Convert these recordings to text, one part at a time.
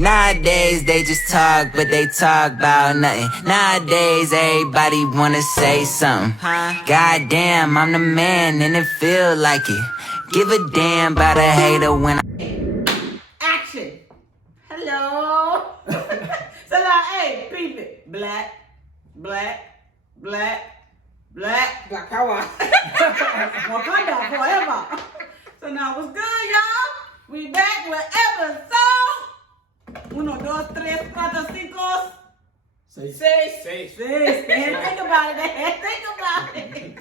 Nowadays they just talk, but they talk about nothing. Nowadays everybody wanna say something. Goddamn, I'm the man and it feel like it. Give a damn about a hater when I... Action. Hello. So now, hey, peep it. Black, black, black, black, black power. Wakanda forever. So now, what's good, y'all? We back with episode 1, 2, 3, 4, 5. Six. And think about it.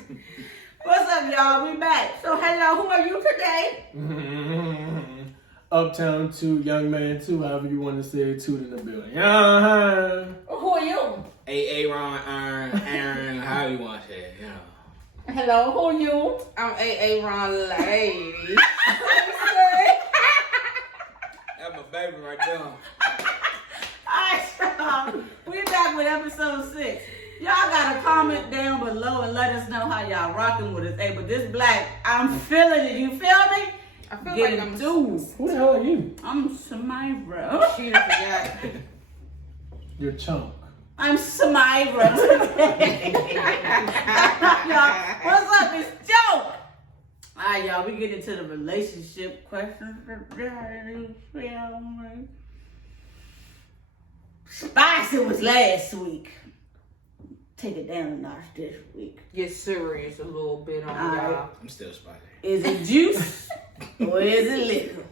What's up, y'all? We back. So, hello, who are you today? Uptown 2, Young Man 2, however you want to say it, 2 in the building. Who are you? Aaron, how you want to say it, Hello, who are you? I'm Ron Lady. That's my baby right there. Alright, so we back with episode 6. Y'all gotta comment down below and let us know how y'all rocking with us. Hey, but this black, I'm feeling it. You feel me? I feel Get like I'm dude. Who the hell are you? I'm Samira. She done forgot. You're Chunk. I'm Samira. Y'all, what's up? It's Joe. Alright, y'all, we get into the relationship questions. Spicy was last week. Take it down a notch this week. Get serious a little bit on y'all. I'm still spicy. Is it juice or is it liquor?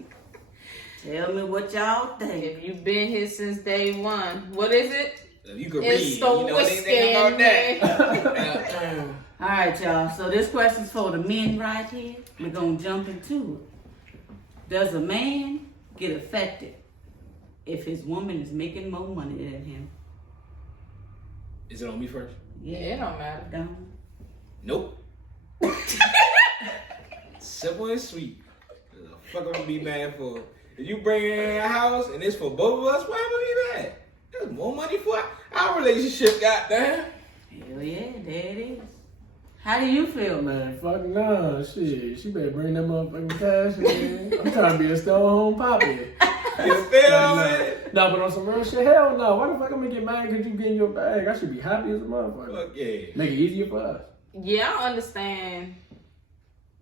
Tell me what y'all think. If you've been here since day one, what is it? You can It's read. the You know whiskey anything about in that? All right, y'all. So this question's for the men right here. We're going to jump into it. Does a man get affected if his woman is making more money than him? Is it on me first? Yeah, it don't matter. Don't. Nope. Simple and sweet. What the fuck I'm gonna be mad for? If you bring it in your house and it's for both of us, why am I be mad? There's more money for our relationship, goddamn. Hell yeah, there it is. How do you feel, man? Man, fuck nah, shit. She better bring that motherfucking cash, man. I'm trying to be a stay-at-home poppy. You feel me? No, but on some real shit, hell no. Why the fuck I'm gonna get mad because you get in your bag? I should be happy as a motherfucker. Fuck yeah. Make it easier for us. Yeah, I understand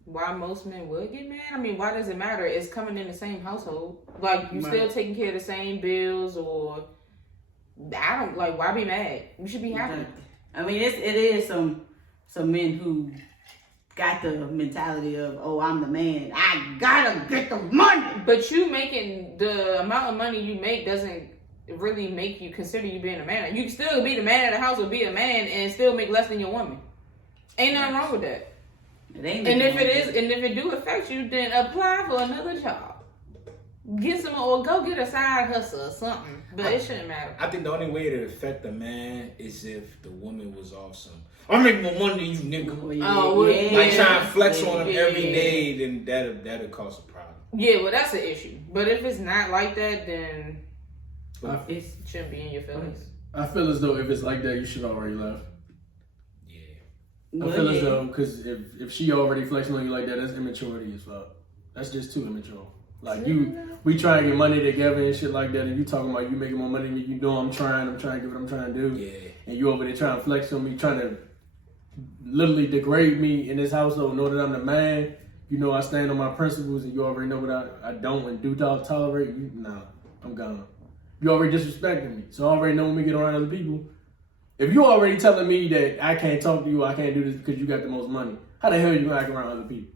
why most men would get mad. I mean, why does it matter? It's coming in the same household. Like, you still taking care of the same bills, or I don't, like, why be mad? You should be happy. I mean, it is some men who got the mentality of, oh, I'm the man. I gotta get the money. But you making the amount of money you make doesn't really make you consider you being a man. You can still be the man of the house or be a man and still make less than your woman. Ain't nothing wrong with that. It ain't. And if it do affect you, then apply for another job. Get some, or go get a side hustle or something. But it shouldn't matter. I think the only way to affect a man is if the woman was awesome. I make more money than you, nigga. Oh, well, yeah. Like trying to flex on him Yeah. every day, then that'll cause a problem. Yeah, well, that's an issue. But if it's not like that, then It's it shouldn't be in your feelings. I feel as though if it's like that, you should already left. Yeah. I feel as though, because if she already flexing on you like that, that's immaturity as fuck. That's just too immature. Like, we try and get money together and shit like that, and you talking about you making more money than you know I'm trying to get what I'm trying to do. Yeah. And you over there trying to flex on me, trying to literally degrade me in this household, know that I'm the man. You know I stand on my principles, and you already know what I don't and do tolerate. Nah, I'm gone. You already disrespecting me, so I already know when we get around other people. If you already telling me that I can't talk to you, I can't do this because you got the most money, how the hell you gonna act around other people?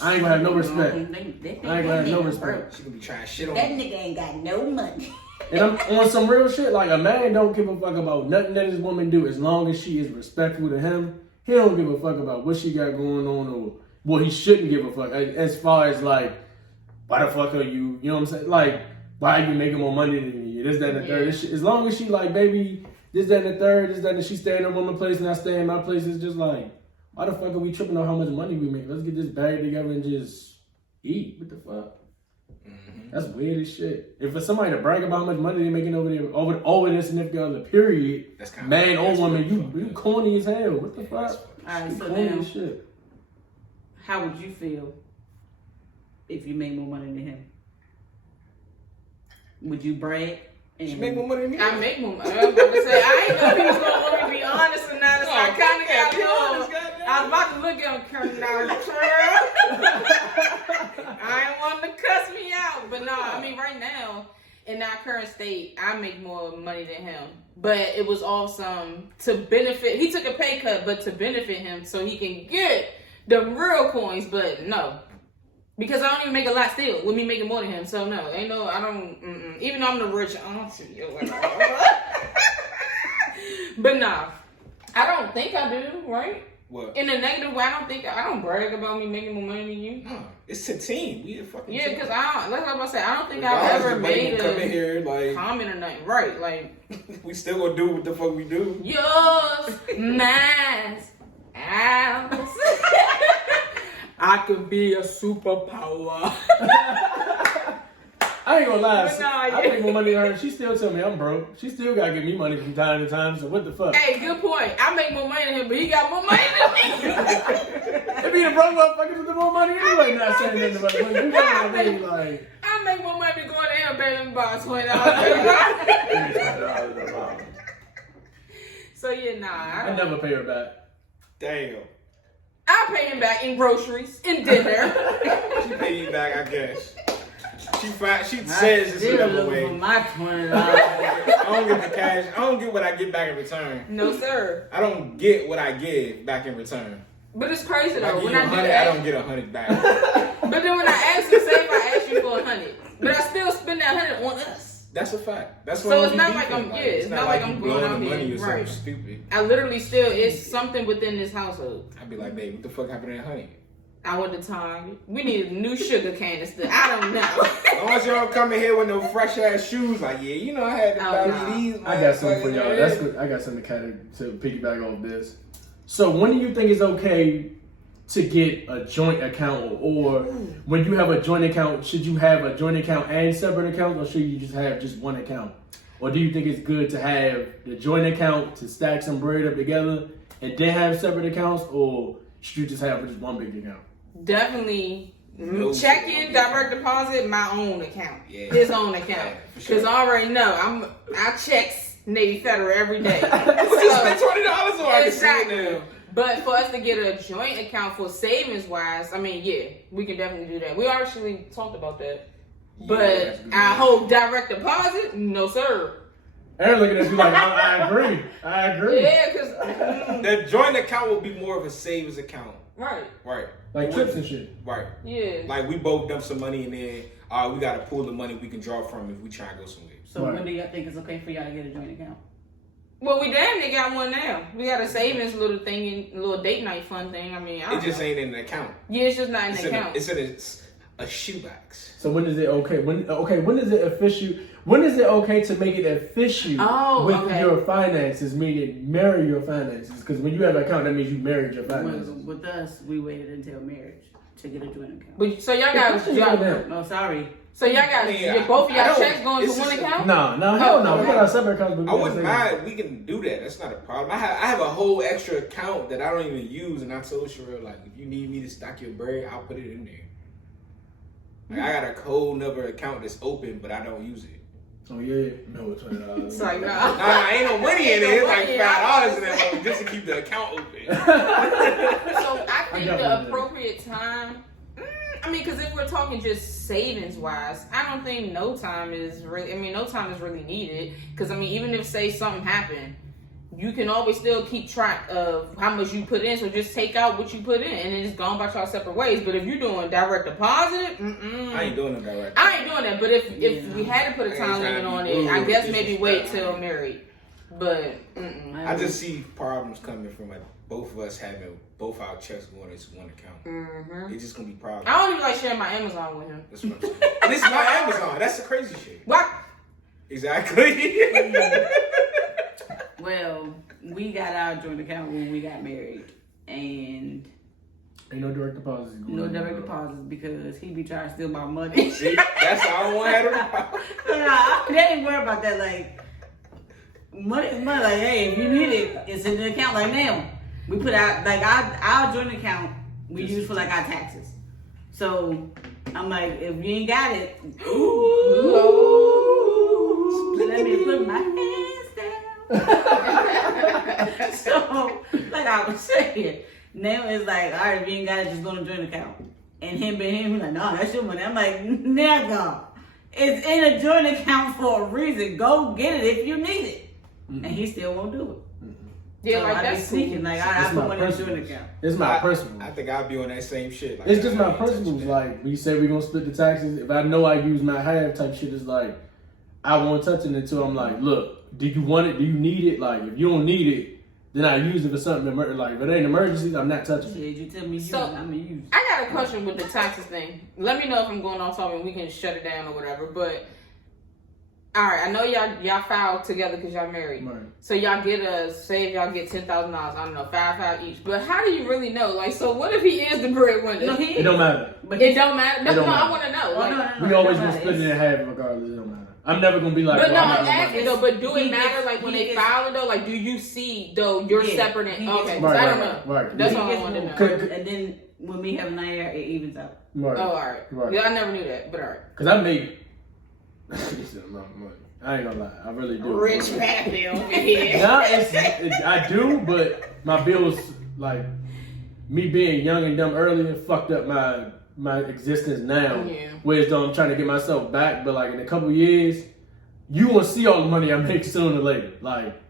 I ain't gonna have no respect. I ain't gonna have no respect. She gonna be trying shit on that me. nigga ain't got no money. And I'm on some real shit. Like, a man don't give a fuck about nothing that his woman do as long as she is respectful to him. He don't give a fuck about what she got going on or what he shouldn't give a fuck. As far as like, why the fuck are you? You know what I'm saying? Like, why are you making more money than me? This, that, and the third. This shit, as long as she like, baby, this, that, and the third. This, that, and she stay in her woman place and I stay in my place. It's just like, why the fuck are we tripping on how much money we make? Let's get this bag together and just eat. What the fuck? That's weird as shit. If for somebody to brag about how much money they making over there, over their significant other, period, That's kind of man or woman, you corny as hell. What the fuck? Alright, so Corny now, as shit. how would you feel if you made more money than him? Would you brag? She make more money than me. I make more money. I was about to say, I ain't know he was going to want me to be honest or not. So I kind of got lost. I was about to look at him, coming down the trail. I ain't wanting to cuss me out. But no, I mean, right now, in our current state, I make more money than him. But it was awesome to benefit. He took a pay cut, but to benefit him so he can get the real coins. But no. Because I don't even make a lot still with me making more than him. So no, ain't no, I don't, even though I'm the rich auntie or whatever. But nah, I don't think I do, right? What? In a negative way, I don't brag about me making more money than you. No, it's a team. We a fucking Yeah, team. because like I was about to say, I don't think I've ever made come in here, like, comment or nothing. Right, like. we still gonna do what the fuck we do. Yours, mine, ours. I could be a superpower. I ain't gonna lie. But nah, I make more money than her. She still tell me I'm broke. She still gotta give me money from time to time. So what the fuck? Hey, good point. I make more money than him, but he got more money than me. If he the broke motherfuckers with the more money anyway, not saying nothing about money. You know what I mean? Like, I make more money going to him, baby, and buy $20. So yeah, nah. I never pay her back. Damn. I pay him back in groceries, in dinner. She pay you back, I guess. She says it's another way. For my $20. I don't get the cash. I don't get what I get back in return. No, sir. I don't get what I give back in return. But it's crazy If I though. give When you I do 100, that, I don't get 100 back. but then when I ask you, say if I ask you for 100, but I still spend that 100 on us. That's a fact. That's So what it's not like I'm it's not like I'm you going blowing out the money here. or Right. something stupid. I literally still it's something within this household. I'd be like, babe, what the fuck happened to that honey? I went to Target. We need a new sugar canister. I don't know. As long as y'all come in here with no fresh ass shoes, like, yeah, you know I had to buy nah. these. I got something for y'all. That's good. I got something to piggyback off this. So when do you think it's okay to get a joint account, or when you have a joint account, should you have a joint account and separate accounts, or should you just have just one account? Or do you think it's good to have the joint account to stack some bread up together and then have separate accounts, or should you just have just one big account? Definitely No, check-in, direct deposit, my own account. Yeah. His own account. For Because sure. I already know I checks Navy Federal every day. Just spend $20 so I can see Exactly. it now. But for us to get a joint account for savings wise, I mean, yeah, we can definitely do that. We actually talked about that. But I hope direct deposit, no sir. Aaron looking at you like, I agree. I agree. Yeah, because The joint account will be more of a savings account. right, Right. Like trips and shit. Right. yeah. Like we both dump some money in there. We got to pull the money we can draw from if we try and go somewhere. So Right. when do y'all think it's okay for y'all to get a joint account? Well, we damn near got one now. We got a savings little thing, little date night fun thing. I mean, I It don't just know. ain't in an account. Yeah, it's just not in It's the in account. it's a shoebox. So when is it okay? When is it official? When is it okay to make it official Oh, with okay. your finances? Meaning marry your finances, because when you have an account, that means you married your finances. With us, we waited until marriage to get a joint account. But, so y'all got Oh, sorry. So y'all got both of I y'all don't- checks going to it's one just- account? No, hell no. Oh, We got our separate accounts. But we I got wouldn't the same- mind. We can do that. That's not a problem. I have a whole extra account that I don't even use, and I told Sherelle, like, if you need me to stock your bread, I'll put it in there. Like, I got a whole nother account that's open, but I don't use it. Oh yeah, no, $20. It's like, nah. Nah, ain't no money in it. Ain't no It's like money in it. $5 in that one just to keep the account open. So I think got the one. appropriate time, I mean, because if we're talking just savings wise, I don't think no time is really needed. Because I mean, even if say something happened, you can always still keep track of how much you put in. So just take out what you put in, and then it's gone by y'all separate ways. But if you're doing direct deposit, I ain't doing no direct. I ain't doing that. But if we had to put a I ain't time trying limit to on be it, I rude, guess maybe wait disrespectful. till married. But I just see problems coming from like both of us having both our checks going into one account. It's just gonna be problems. I don't even like sharing my Amazon with him. That's what I'm saying. And it's not Amazon. That's the crazy shit. What? Exactly. Well, we got our joint account when we got married, and Ain't no direct deposits. going no on, direct bro. deposits because he be trying to steal my money. See, that's how I don't want to have it. Nah, they ain't worry about that. Like money is money. Like, hey, if you need it, it's in the account. Like now, we put out like our joint account we use for like our taxes. So I'm like, if you ain't got it, ooh, telling me to put my hands down. So, like I was saying, now it's like, all right, if you ain't got it, just go to joint account. And him being him, like, no, that's your money. I'm like, nigga, it's in a joint account for a reason. Go get it if you need it. And he still won't do it. Yeah, So like I that's be sneaking, like I put money in a joint account. It's my principles. I think I'd be on that same shit. Like, It's just my principles. Like, we say we're gonna split the taxes. If I know I use my half type shit, it's like, I won't touch it until I'm like, look, do you want it? Do you need it? Like, if you don't need it, then I use it for something. Like, if it ain't emergency, I'm not touching it. Shit, you tell me use So, it, I'm gonna use it. I got a question with the taxes thing. Let me know if I'm going off topic and we can shut it down or whatever. But all right, I know y'all filed together because y'all married. Right. So y'all get say if y'all get $10,000, I don't know, $5,000 each. But how do you really know? Like, so what if he is the breadwinner? No, he It don't matter. But it don't matter. No, It don't no, I matter. want to know. Oh, Like, We always gonna split it in half regardless. It don't matter. I'm never gonna be like, but no, I'm I'm not gonna asking buy though. But do it He matter? gets- Like when he they gets- file it though, like do you see though you're Yeah, separate? he And, gets okay, more. 'cause I Right, don't right, know. right. That's He all I gets wanted to know. more, Could- and then when we have a night out, it evens out. Right. Oh, all right. Right. Yeah, I never knew that, but all right. Cause I make a lot of money. I ain't gonna lie, I really do. Rich pappy over here. Nah, I do, but my bills, like me being young and dumb earlier, fucked up my existence now. Yeah. Whereas though I'm trying to get myself back, but like in a couple years, you will see all the money I make sooner or later. Like,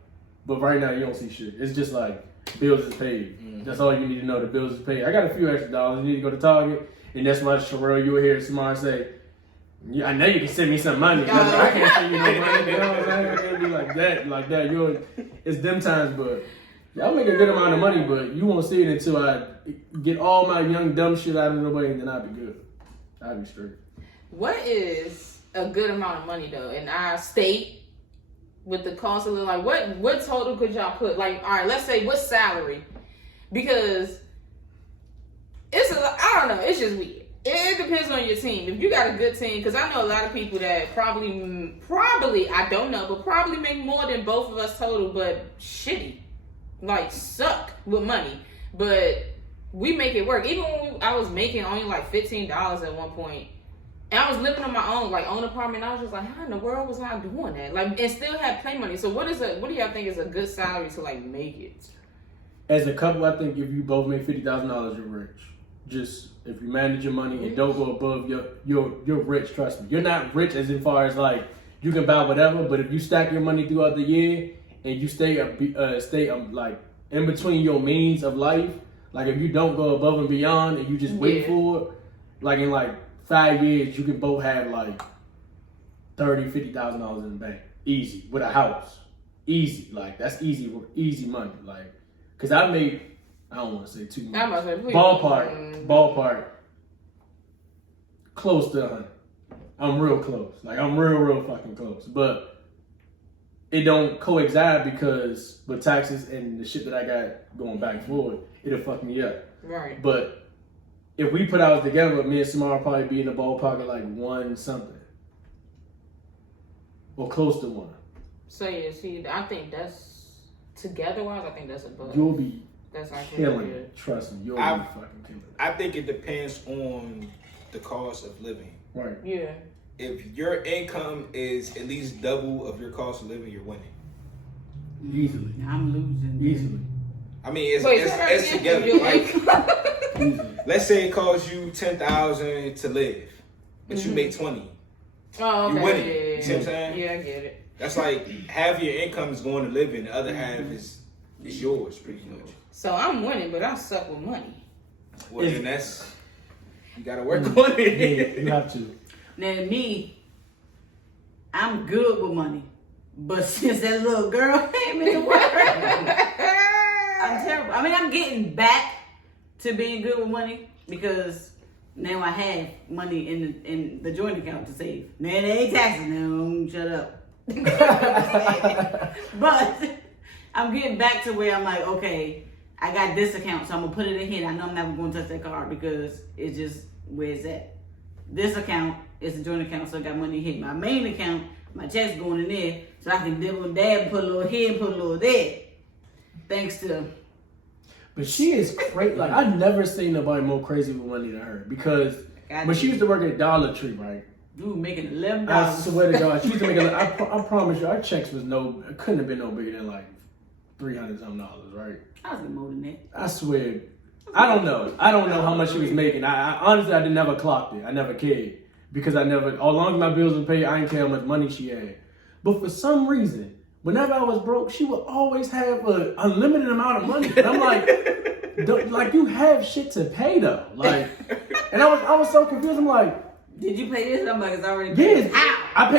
but right now you don't see shit. It's just like bills is paid. That's all you need to know. The bills is paid. I got a few extra dollars. You need to go to Target, and that's why Sherelle, you were here tomorrow say, yeah, I know you can send me some money. I was like, I can't send you no money. You know what I'm saying? It can't be like that. It's them times, but I'll make a good amount of money, but you won't see it until I get all my young dumb shit out of the way, and then I'll be good. I'll be straight. What is a good amount of money though in our state with the cost of living? Like what total could y'all put? Like, all right, let's say what salary? Because I don't know, it's just weird. It depends on your team. If you got a good team, because I know a lot of people that probably I don't know, but probably make more than both of us total, but shitty, like suck with money. But we make it work. Even when I was making only like $15 at one point, and I was living on my own, like own apartment. I was just like, how in the world was I doing that? Like, and still had play money. So what do y'all think is a good salary to like make it? As a couple, I think if you both make $50,000, you're rich. Just if you manage your money and don't go above you're rich. Trust me, you're not rich as in far as like you can buy whatever. But if you stack your money throughout the year and you stay like in between your means of life, like if you don't go above and beyond and you just wait for it, like in like 5 years you can both have like $30,000-$50,000 in the bank, easy, with a house, easy. Like that's easy money. Like, cause I don't want to say too much. I'm about to say, please. Ballpark, close to 100. I'm real close. Like I'm real fucking close. But it don't coexist because with taxes and the shit that I got going back and forward, it'll fuck me up. Right. But if we put ours together, me and Samara will probably be in the ballpark of like 1 something. Or close to 1. So yeah, see, I think that's together wise. I think that's a bug. You'll be That's actually killing good. it. Trust me, you'll be fucking killing it. I think it depends on the cost of living. Right. Yeah. If your income is at least double of your cost of living, you're winning. Easily. I'm losing. Easily. I mean, it's Wait, say that again? together. You're Like, Easily. let's say it costs you $10,000 to live, but you make 20. Oh, okay. You winning. Yeah, You see what I'm saying? Yeah, I get it. That's like half your income is going to living, the other half is yours, pretty much. So I'm winning, but I suck with money. Well, then that's you gotta work on it. You have to. Now me, I'm good with money, but since that little girl came into work, I'm terrible. I mean, I'm getting back to being good with money because now I have money in the joint account to save. Now it ain't taxes. Now shut up. But I'm getting back to where I'm like, okay, I got this account, so I'm gonna put it in here. I know I'm never gonna touch that card because it's just where it's at. This account is a joint account, so I got money here. My main account, my check's going in there, so I can dibble and dab and put a little here and put a little there. Thanks to. But she is crazy. Like, I've never seen nobody more crazy with money than her. Because when she used to work at Dollar Tree, right? You making $11. I swear to God, she used to make I promise you, our checks was couldn't have been no bigger than like $300 something, right? I was more than that. I swear. I don't know how much she was making. I honestly, I never clocked it. I never cared because as long as my bills were paid, I didn't care how much money she had. But for some reason, whenever I was broke, she would always have an unlimited amount of money. And I'm like, you have shit to pay though. Like, and I was so confused. I'm like, did you pay this? I'm like, it's already paid. yes. I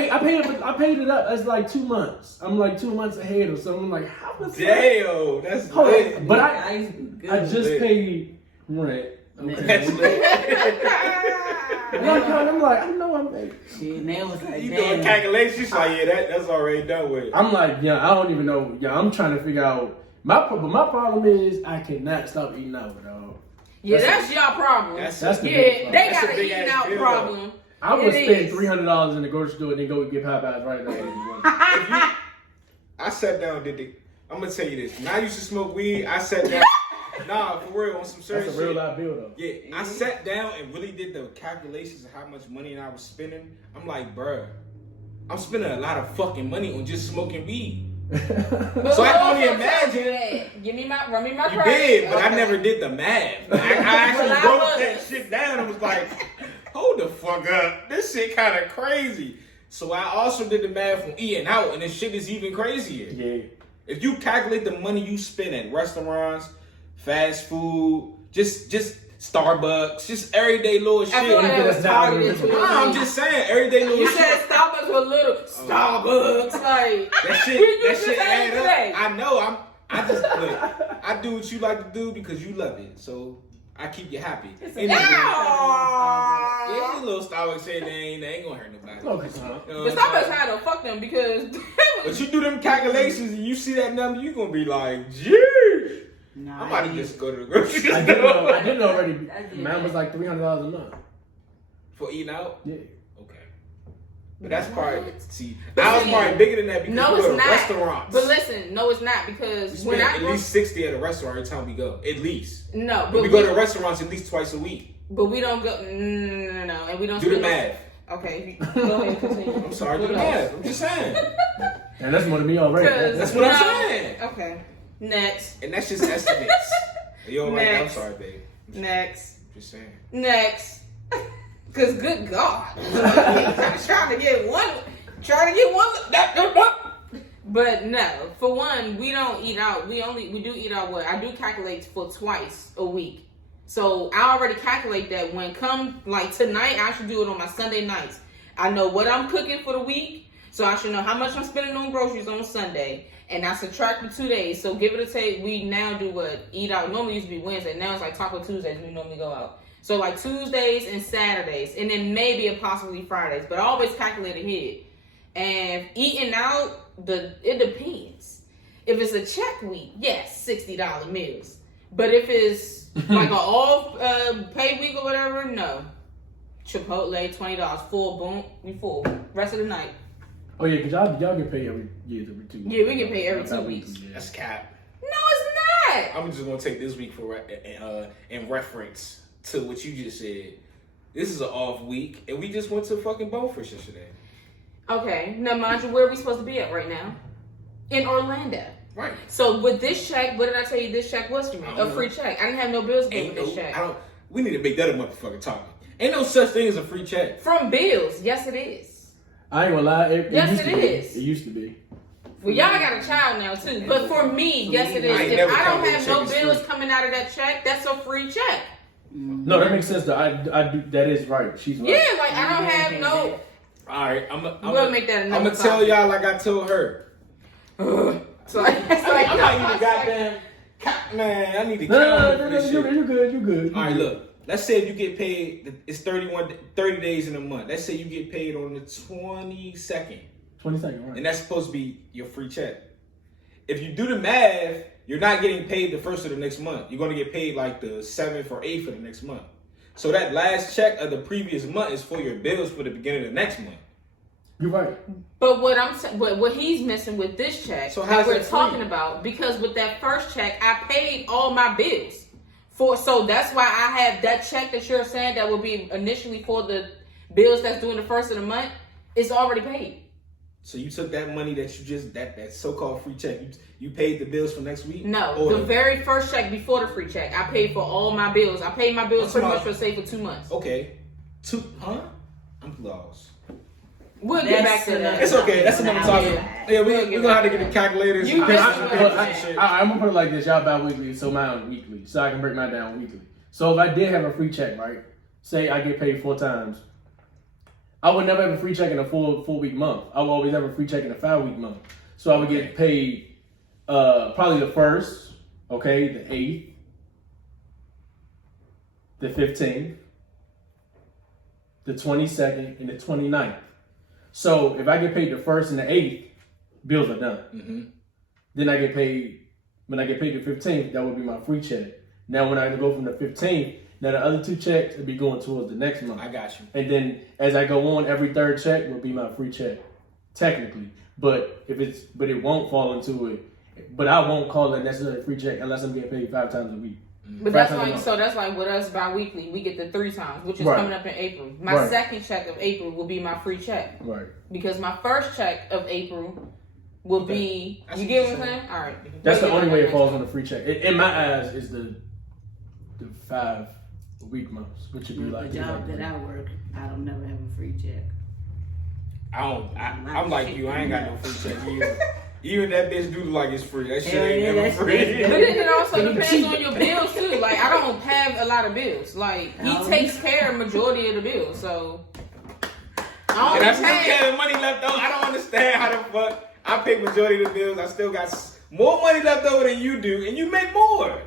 paid it up as like 2 months. I'm like 2 months ahead or something. I'm like, how the fuck? Damn, that's Hold on, lit. but I used to be good. I just paid rent. That's Okay. lit. I'm like, I know I'm making. Shit, now it's like, You doing damn. calculations? She's like, yeah, that's already done with. I'm like, yeah, I don't even know. Yeah, I'm trying to figure out. My problem is I cannot stop eating out, dog. Yeah, that's y'all problem. That's the yeah, biggest problem. they That's got a an big eating ass out bill, problem. I would It spend is. $300 in the grocery store and then go get Popeyes right now. I sat down, I'm gonna tell you this. When I used to smoke weed, I sat down. Nah, for real, on some serious That's a real shit. life bill though. Yeah, I sat down and really did the calculations of how much money I was spending. I'm like, bruh, I'm spending a lot of fucking money on just smoking weed. So I can only imagine. Run me my You credit. did, but I Okay. never did the math. I actually Well, I broke was. that shit down and was like, hold the fuck up. This shit kind of crazy. So I also did the math on eating out, and this shit is even crazier. Yeah. If you calculate the money you spend at restaurants, fast food, just Starbucks, just everyday little shit. I feel like that was That's not targeted real. to Nah, I'm just saying, everyday little You shit. said Starbucks with little Starbucks, like That shit, You that just shit said it add today. up. I know. I just look. I do what you like to do because you love it. So I keep you happy. It's a- And Yeah. yeah, a little Starbucks say they ain't gonna hurt nobody. No, it's not. You know the what I'm Starbucks saying? had to fuck them because But you do them calculations and you see that number, you gonna be like, jeez. Nah, I'm about to I just go to the grocery I didn't know. I store. didn't already. I did Mine that. was like $300 a month. For eating out? Yeah. Okay. But that's probably, see, But I was see, probably bigger than that because no, we it's go to not. restaurants. But listen, no, it's not we because spend when I at go, least 60 at a restaurant every time we go. At least. no, But but we go to restaurants at least twice a week. but we don't go. No, and we don't Do the spend no- math. Okay, go ahead, continue. I'm sorry, do the math. I'm just saying. And that's more than me already. That's what I'm saying. Okay, next, And that's just estimates. You all right? I'm Next. sorry, babe. next, Just saying. next. Cause good God, trying to get one. But no, for one, we don't eat out. We do eat out. What I do calculate for twice a week. So I already calculate that when come like tonight, I should do it on my Sunday nights. I know what I'm cooking for the week, so I should know how much I'm spending on groceries on Sunday, and I subtract the 2 days. So give it a take. We now do what eat out. Normally used to be Wednesday. Now it's like Taco Tuesdays. We normally go out. So like Tuesdays and Saturdays, and then maybe a possibly Fridays. But I always calculate ahead. And eating out, it depends. If it's a check week, yes, $60 meals. But if it's like an off pay week or whatever, no. Chipotle, $20, full, boom, we full. Rest of the night. Oh yeah, cause y'all get paid every 2 weeks. Yeah, we get paid every 2 About weeks. yeah. That's cap. No, it's not. I'm just gonna take this week for in reference to what you just said. This is an off week, and we just went to fucking Bonefish yesterday. Okay, now mind you, where are we supposed to be at right now? In Orlando. Right. So with this check, what did I tell you this check was for me? I A don't free know. check. I didn't have no bills to pay Ain't with this no. check. We need to make that a motherfucking topic. Ain't no such thing as a free check. From bills, yes it is. I ain't gonna lie. It Yes, used it to be. is. It used to be. Well, y'all got a child now too. But for me, yes it is. I ain't If never I don't counted have a no check as bills free. coming out of that check, that's a free check. No, that makes sense though. I do. That is right. She's right. Yeah, like I don't have no. All right, I'm We'll make that another gonna tell topic. y'all like I told her. So I'm I'm not even goddamn. Man, I need to No, count no, for no, this no, shit. you good. You good. All right, look. Let's say if you get paid, it's 30 days in a month. Let's say you get paid on the 22nd, 22nd, right? and that's supposed to be your free check. If you do the math, you're not getting paid the first of the next month. You're going to get paid like the 7th or 8th of the next month. So that last check of the previous month is for your bills for the beginning of the next month. You're right. But what he's missing with this check So that how's we're that free? talking about, because with that first check, I paid all my bills. So that's why I have that check that you're saying that will be initially for the bills that's due in the first of the month, it's already paid. So you took that money that you just that so-called free check. You paid the bills for next week? No, Or the very first check before the free check, I paid for all my bills. I paid my bills pretty much for say for 2 months. Okay. I'm lost. We'll get back to that. It's okay. That's another topic. Yeah, we're gonna have to get the calculators. You I'm gonna put it like this. Y'all bi-weekly, so mine weekly. So I can break mine down weekly. So if I did have a free check, right? Say I get paid 4 times. I would never have a free check in a 4-week month. I would always have a free check in a 5-week month. So I would get paid probably the 1st, okay, the 8th, the 15th, the 22nd, and the 29th. So if I get paid the 1st and the 8th, bills are done. Mm-hmm. Then I get paid, when I get paid the 15th, that would be my free check. Now when I go from the 15th, now the other 2 checks will be going towards the next month. I got you. And then as I go on, every 3rd check will be my free check, technically. But it won't fall into it. But I won't call it necessarily a free check unless I'm getting paid 5 times a week. But that's like with us bi-weekly, we get the 3 times, which is coming up in April. My second check of April will be my free check. Right. Because my first check of April will be, you get what I'm saying? All right. That's the only way it falls on the free check. In my eyes, is the 5-week months, which would be like the job that I work, I don't never have a free check. I'm like you. I ain't got no free check either. Even that bitch do look like it's free. That shit ain't Yeah, never free. But then it also depends on your bills too. Like I don't have a lot of bills. Like he takes care of majority of the bills, so And I still got money left over. I don't understand how the fuck I pay majority of the bills. I still got more money left over than you do, and you make more.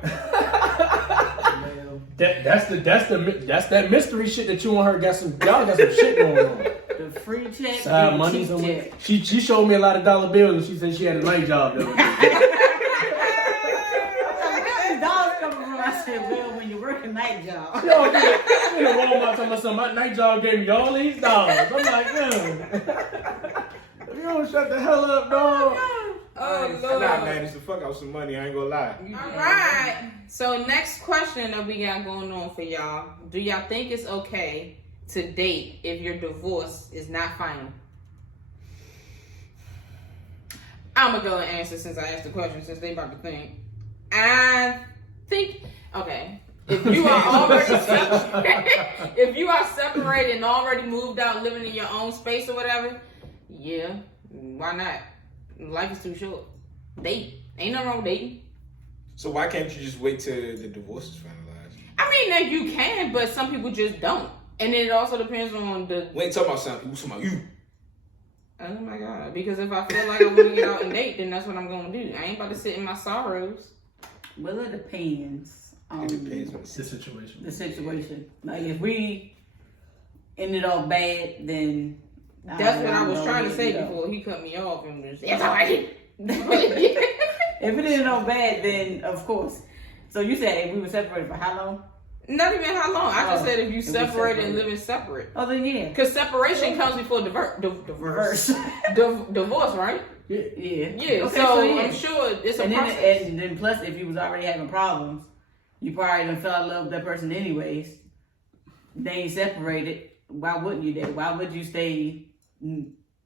That's that mystery shit that you and her got some. Y'all got some shit going on. The free check, Side money, check. She showed me a lot of dollar bills and she said she had a night job though. Where these dollars coming from? I said, well, when you work a night job. Yo, in the Walmart talking about something. My night job gave me all these dollars. I'm like, man, you don't shut the hell up, dog. oh I Lord. gotta manage the fuck out some money. I ain't gonna lie. All right. So next question that we got going on for y'all: do y'all think it's okay to date if your divorce is not final? I'm gonna go and answer since I asked the question, since they about to think. I think, okay, if you are already if you are separated and already moved out, living in your own space or whatever, yeah, why not? Life is too short. Date. Ain't nothing wrong with dating. So why can't you just wait till the divorce is finalized? I mean, that you can, but some people just don't. And then it also depends on the. We ain't talking about something. We talking about you. Oh my God. Because if I feel like I want to get out and date, then that's what I'm going to do. I ain't about to sit in my sorrows. Well, it depends on It depends on The situation. the situation. Like, if we ended off bad, then... That's what I was trying to say before he cut me off and was, it's all right. If it ended off bad, then, of course. So you said if we were separated for how long? Not even how long. I just said if you if we separated and separated. living separate. Oh, then yeah. Because separation comes before divorce, right? Yeah. Yeah, Okay, so yeah. I'm sure it's a And process. then plus, if you was already having problems, you probably done fell in love with that person anyways. They ain't separated. Why wouldn't you date? Why would you stay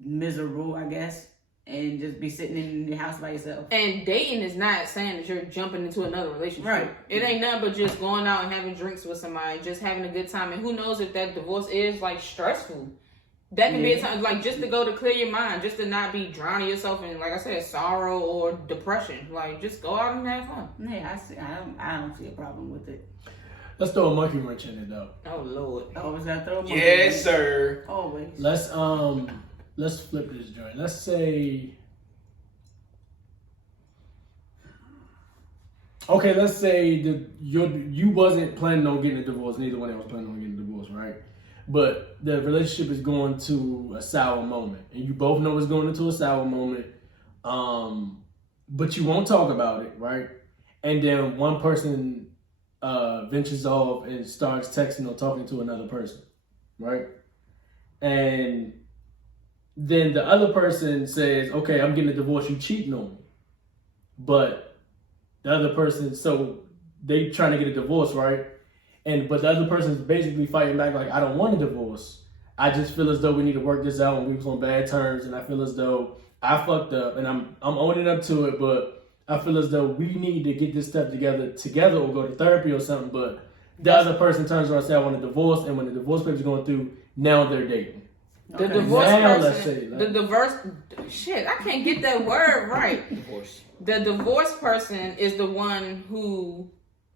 miserable, I guess, and just be sitting in your house by yourself? And dating is not saying that you're jumping into another relationship. Right. It ain't nothing but just going out and having drinks with somebody, just having a good time. And who knows if that divorce is like stressful. That can be a time, like just to go to clear your mind, just to not be drowning yourself in, like I said, sorrow or depression. Like just go out and have fun. Yeah, I don't see a problem with it. Let's throw a monkey wrench in it though. Oh Lord. Always gotta throw money. Yes, sir. Always. Let's flip this joint. Let's say, okay, let's say you wasn't planning on getting a divorce. Neither one of us was planning on getting a divorce, right? But the relationship is going to a sour moment, and you both know it's going into a sour moment. But you won't talk about it, right? And then one person ventures off and starts texting or talking to another person, right? And then the other person says, okay, I'm getting a divorce, you cheating on me. But the other person, so they trying to get a divorce, right? But the other person is basically fighting back like, I don't want a divorce. I just feel as though we need to work this out and we was on bad terms, and I feel as though I fucked up, and I'm owning up to it, but I feel as though we need to get this stuff together or go to therapy or something, but the other person turns around and says, I want a divorce, and when the divorce paper's going through, now they're dating. The divorce now, person, the divorce, shit, I can't get that word right. Divorce. The divorce person is the one who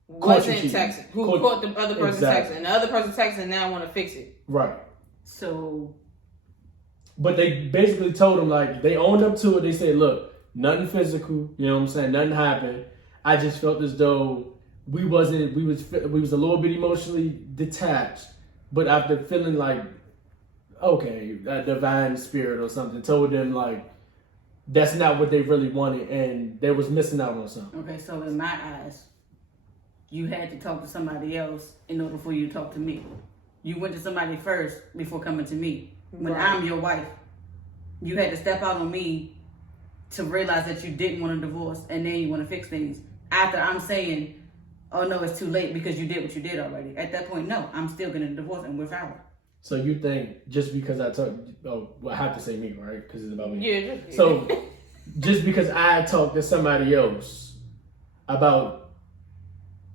wasn't texting, who caught the other person texting, and the other person texting and now want to fix it. Right. So. But they basically told him, like, they owned up to it. They said, look, nothing physical, you know what I'm saying? Nothing happened. I just felt as though we was a little bit emotionally detached, but after feeling like, okay, a divine spirit or something told them, like, that's not what they really wanted, and they was missing out on something. Okay, so in my eyes, you had to talk to somebody else in order for you to talk to me. You went to somebody first before coming to me. When I'm your wife, you had to step out on me to realize that you didn't want a divorce, and then you want to fix things. After I'm saying, oh no, it's too late because you did what you did already. At that point, no, I'm still getting a divorce and we're foul. So you think just because I I have to say me, right? Because it's about me. Yeah. So just because I talked to somebody else about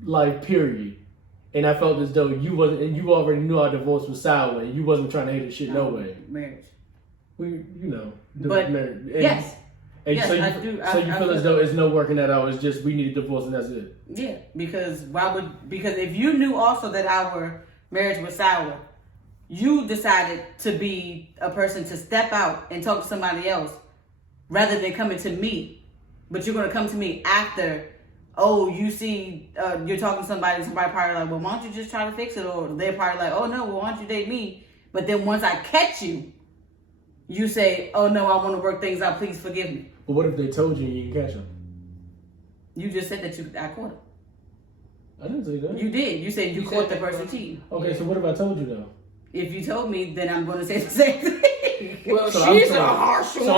life, period, and I felt as though you wasn't, and you already knew our divorce was sour, and you wasn't trying to hate the shit no way. Marriage. But marriage. Yes. And yes, so you, I do. So you feel as though it's no working that out. It's just we need a divorce and that's it. Yeah, because if you knew also that our marriage was sour, you decided to be a person to step out and talk to somebody else rather than coming to me. But you're going to come to me after, you see, you're talking to somebody and somebody probably like, well, why don't you just try to fix it? Or they're probably like, oh no, well, why don't you date me? But then once I catch you, you say, oh no, I want to work things out, please forgive me. But what if they told you and you didn't catch them? You just said that I caught him. I didn't say that. You did. You said you caught the person cheating. Okay, so what if I told you though? If you told me, then I'm going to say the same thing. Well, So she's a harsh one.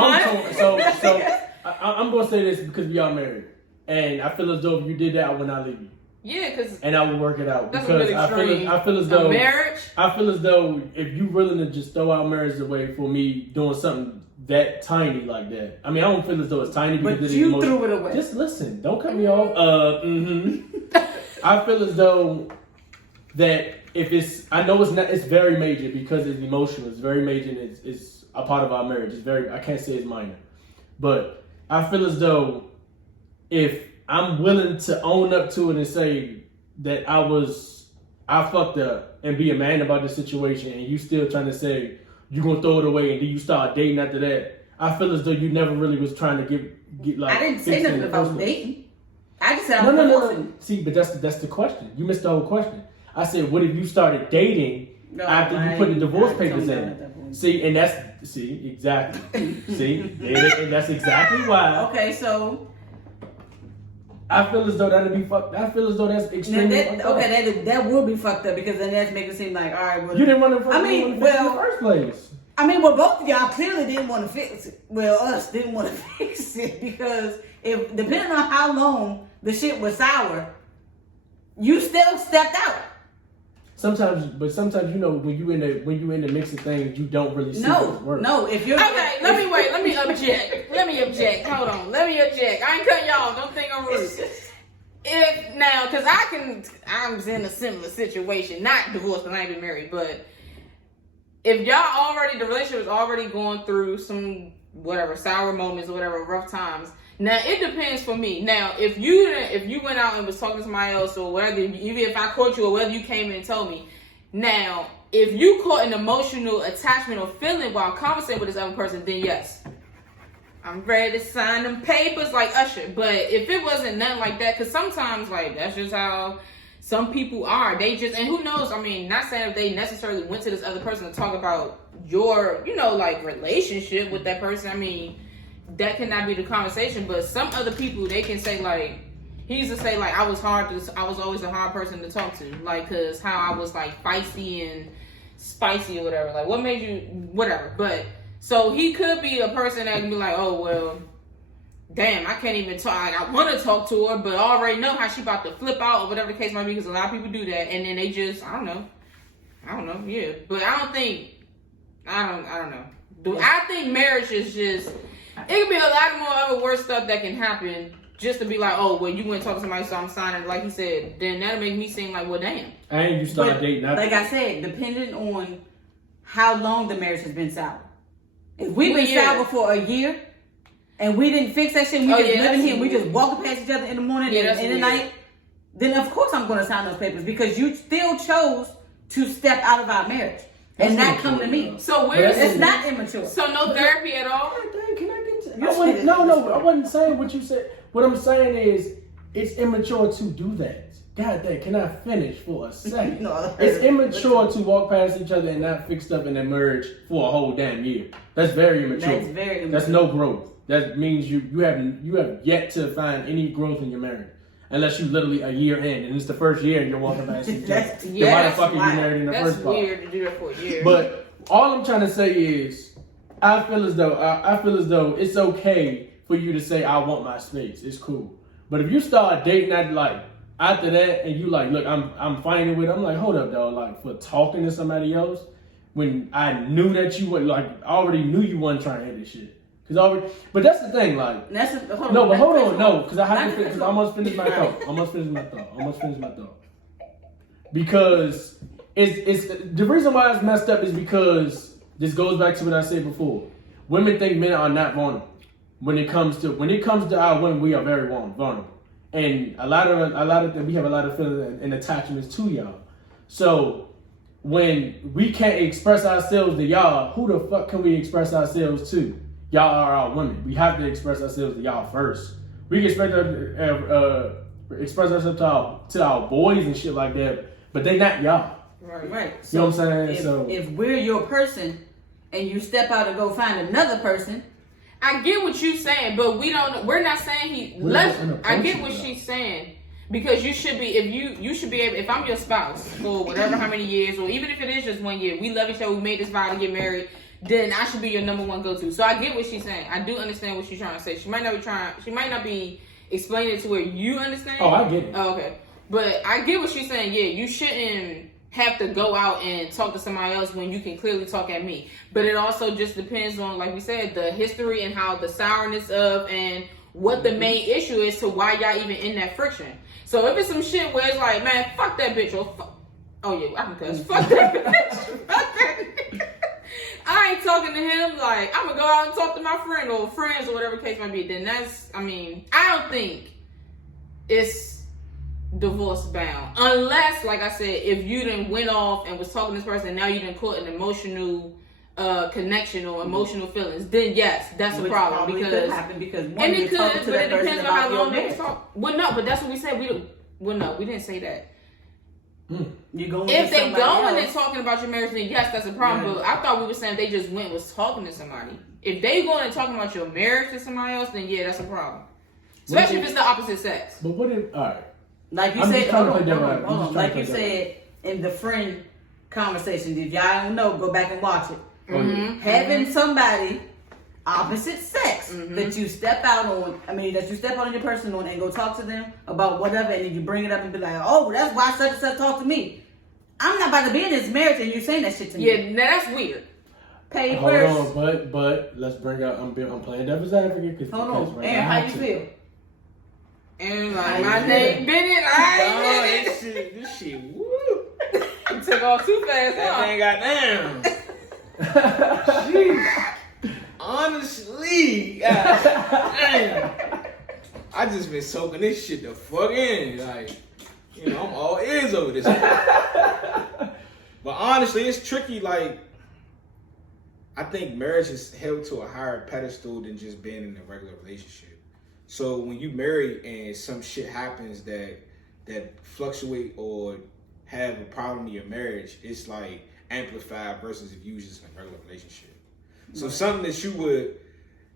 I'm going to say this because we are married. And I feel as though if you did that, I would not leave you. Yeah, because and I will work it out that's because I feel as though marriage. I feel as though if you willing to just throw our marriage away for me doing something that tiny like that. I mean, I don't feel as though it's tiny because but you threw it away. Just listen, don't cut me off. I feel as though that if it's, I know it's not, it's very major because it's emotional. It's very major and it's a part of our marriage. It's very, I can't say it's minor, but I feel as though if I'm willing to own up to it and say that I fucked up and be a man about the situation, and you still trying to say you're gonna throw it away and then you start dating after that, I feel as though you never really was trying to get like. I didn't say nothing about dating. I just said no. See, but that's the question. You missed the whole question. I said, what if you started dating after you put the divorce papers in? See, and exactly. And that's exactly why. Okay, so. I feel as though that'd be fucked. I feel as though that's extremely fucked up. That will be fucked up because then that's making it seem like, all right, well, you didn't want to. in the first place. I mean, well, both of y'all clearly didn't want to fix it. Well, us didn't want to fix it because if depending on how long the shit was sour, you still stepped out. Sometimes when you in the mix of things, you don't really see what's working. No, if you're okay, let me object. Hold on, let me object. I ain't cutting y'all. Don't think I'm rude. If now, because I'm in a similar situation, not divorced, but I ain't been married. But if the relationship is already going through some whatever sour moments or whatever rough times. Now it depends for me. Now if you went out and was talking to somebody else or whatever, even if I caught you or whether you came in and told me. Now if you caught an emotional attachment or feeling while conversating with this other person, then yes, I'm ready to sign them papers like Usher. But if it wasn't nothing like that, because sometimes like that's just how some people are. They just, and who knows? I mean, not saying if they necessarily went to this other person to talk about your, like relationship with that person. I mean, that cannot be the conversation. But some other people, they can say like, he used to say like, I was always a hard person to talk to, like, cause how I was like feisty and spicy or whatever. Like, what made you whatever? But so he could be a person that can be like, oh well, damn, I can't even talk. Like, I want to talk to her, but I already know how she about to flip out or whatever the case might be. Because a lot of people do that, and then they just, I don't know, yeah. But I don't think I don't know. I think marriage is just, it could be a lot more other worse stuff that can happen just to be like, oh, well, you went and talk to somebody, so I'm signing, like he said, then that'll make me seem like, well, damn. And you start dating. Like I said, depending on how long the marriage has been sour. If we've been sour for a year and we didn't fix that shit, and we just living here and we just walking past each other in the morning and in the night, then of course I'm going to sign those papers because you still chose to step out of our marriage and not come to me. So it's not immature. So no therapy at all? Can I get to No, I wasn't saying what you said. What I'm saying is it's immature to do that. God damn, can I finish for a second? No, it's immature to walk past each other and not fix stuff and then merge for a whole damn year. That's very immature. That's very immature. That's no growth. That means you have yet to find any growth in your marriage. Unless you literally a year in and it's the first year and you're walking past each other. Then why the fuck are you married in the first place? That's weird to do that for a year. But all I'm trying to say is I feel as though it's okay for you to say I want my space. It's cool. But if you start dating that like after that and you like, look, I'm fighting with, I'm like, hold up, dog, like for talking to somebody else when I knew that you would like already knew you wasn't trying to hit this shit. But that's the thing, like hold on, because I have to finish. Because I almost finished my thought. Because it's the reason why it's messed up is because this goes back to what I said before. Women think men are not vulnerable. When it comes to our women, we are very vulnerable, and we have a lot of feelings and attachments to y'all. So when we can't express ourselves to y'all, who the fuck can we express ourselves to? Y'all are our women. We have to express ourselves to y'all first. We can express ourselves to our boys and shit like that, but they not y'all. Right. You know what I'm saying? If we're your person and you step out and go find another person, I get what you're saying, but we're not saying I get what she's saying. Because you should be, you should be able, if I'm your spouse for whatever how many years, or even if it is just 1 year, we love each other, we made this vow to get married, then I should be your number one go-to. So I get what she's saying. I do understand what she's trying to say. She might not be explaining it to where you understand. Oh, I get it. Oh, okay. But I get what she's saying. Yeah, you shouldn't have to go out and talk to somebody else when you can clearly talk at me. But it also just depends on, like we said, the history and how the sourness of and what the main issue is to why y'all even in that friction. So if it's some shit where it's like, man, fuck that bitch, or fuck, oh yeah, I can cuss, fuck that bitch, fuck that bitch. I ain't talking to him, like, I'm gonna go out and talk to my friend or friends or whatever case might be, then I don't think it's divorce bound. Unless, like I said, if you done went off and was talking to this person and now you done caught an emotional connection or emotional feelings, then yes, that's a problem. Because could happen because and it could, but it depends on how long they talk. Well, no, but that's what we said. We didn't say that. If they go and they're talking about your marriage, then yes, that's a problem. Yeah. But I thought we were saying they just went and was talking to somebody. If they going and talking about your marriage to somebody else, then yeah, that's a problem. Especially if it's the opposite sex. But what if, all right. Like you said, hold on. Like you said in the friend conversation, if y'all don't know, go back and watch it. Mm-hmm. Having somebody opposite sex that you step out on, that you step out on your person on and go talk to them about whatever, and then you bring it up and be like, oh, that's why such and such talk to me. I'm not about to be in this marriage and you saying that shit to me. Yeah, now that's weird. Pay first. Hold on, but let's bring out, I'm playing devil's advocate. Hold on, Aaron, how you feel? And like, my name Bennett, I ain't Bennett. This shit, woo. You took off too fast, That thing got down. Jeez. Honestly, damn. I just been soaking this shit the fuck in. Like, I'm all ears over this. But honestly, it's tricky. Like, I think marriage is held to a higher pedestal than just being in a regular relationship. So when you marry and some shit happens that fluctuate or have a problem in your marriage, it's like amplified versus if you was just in a regular relationship. So something that you would,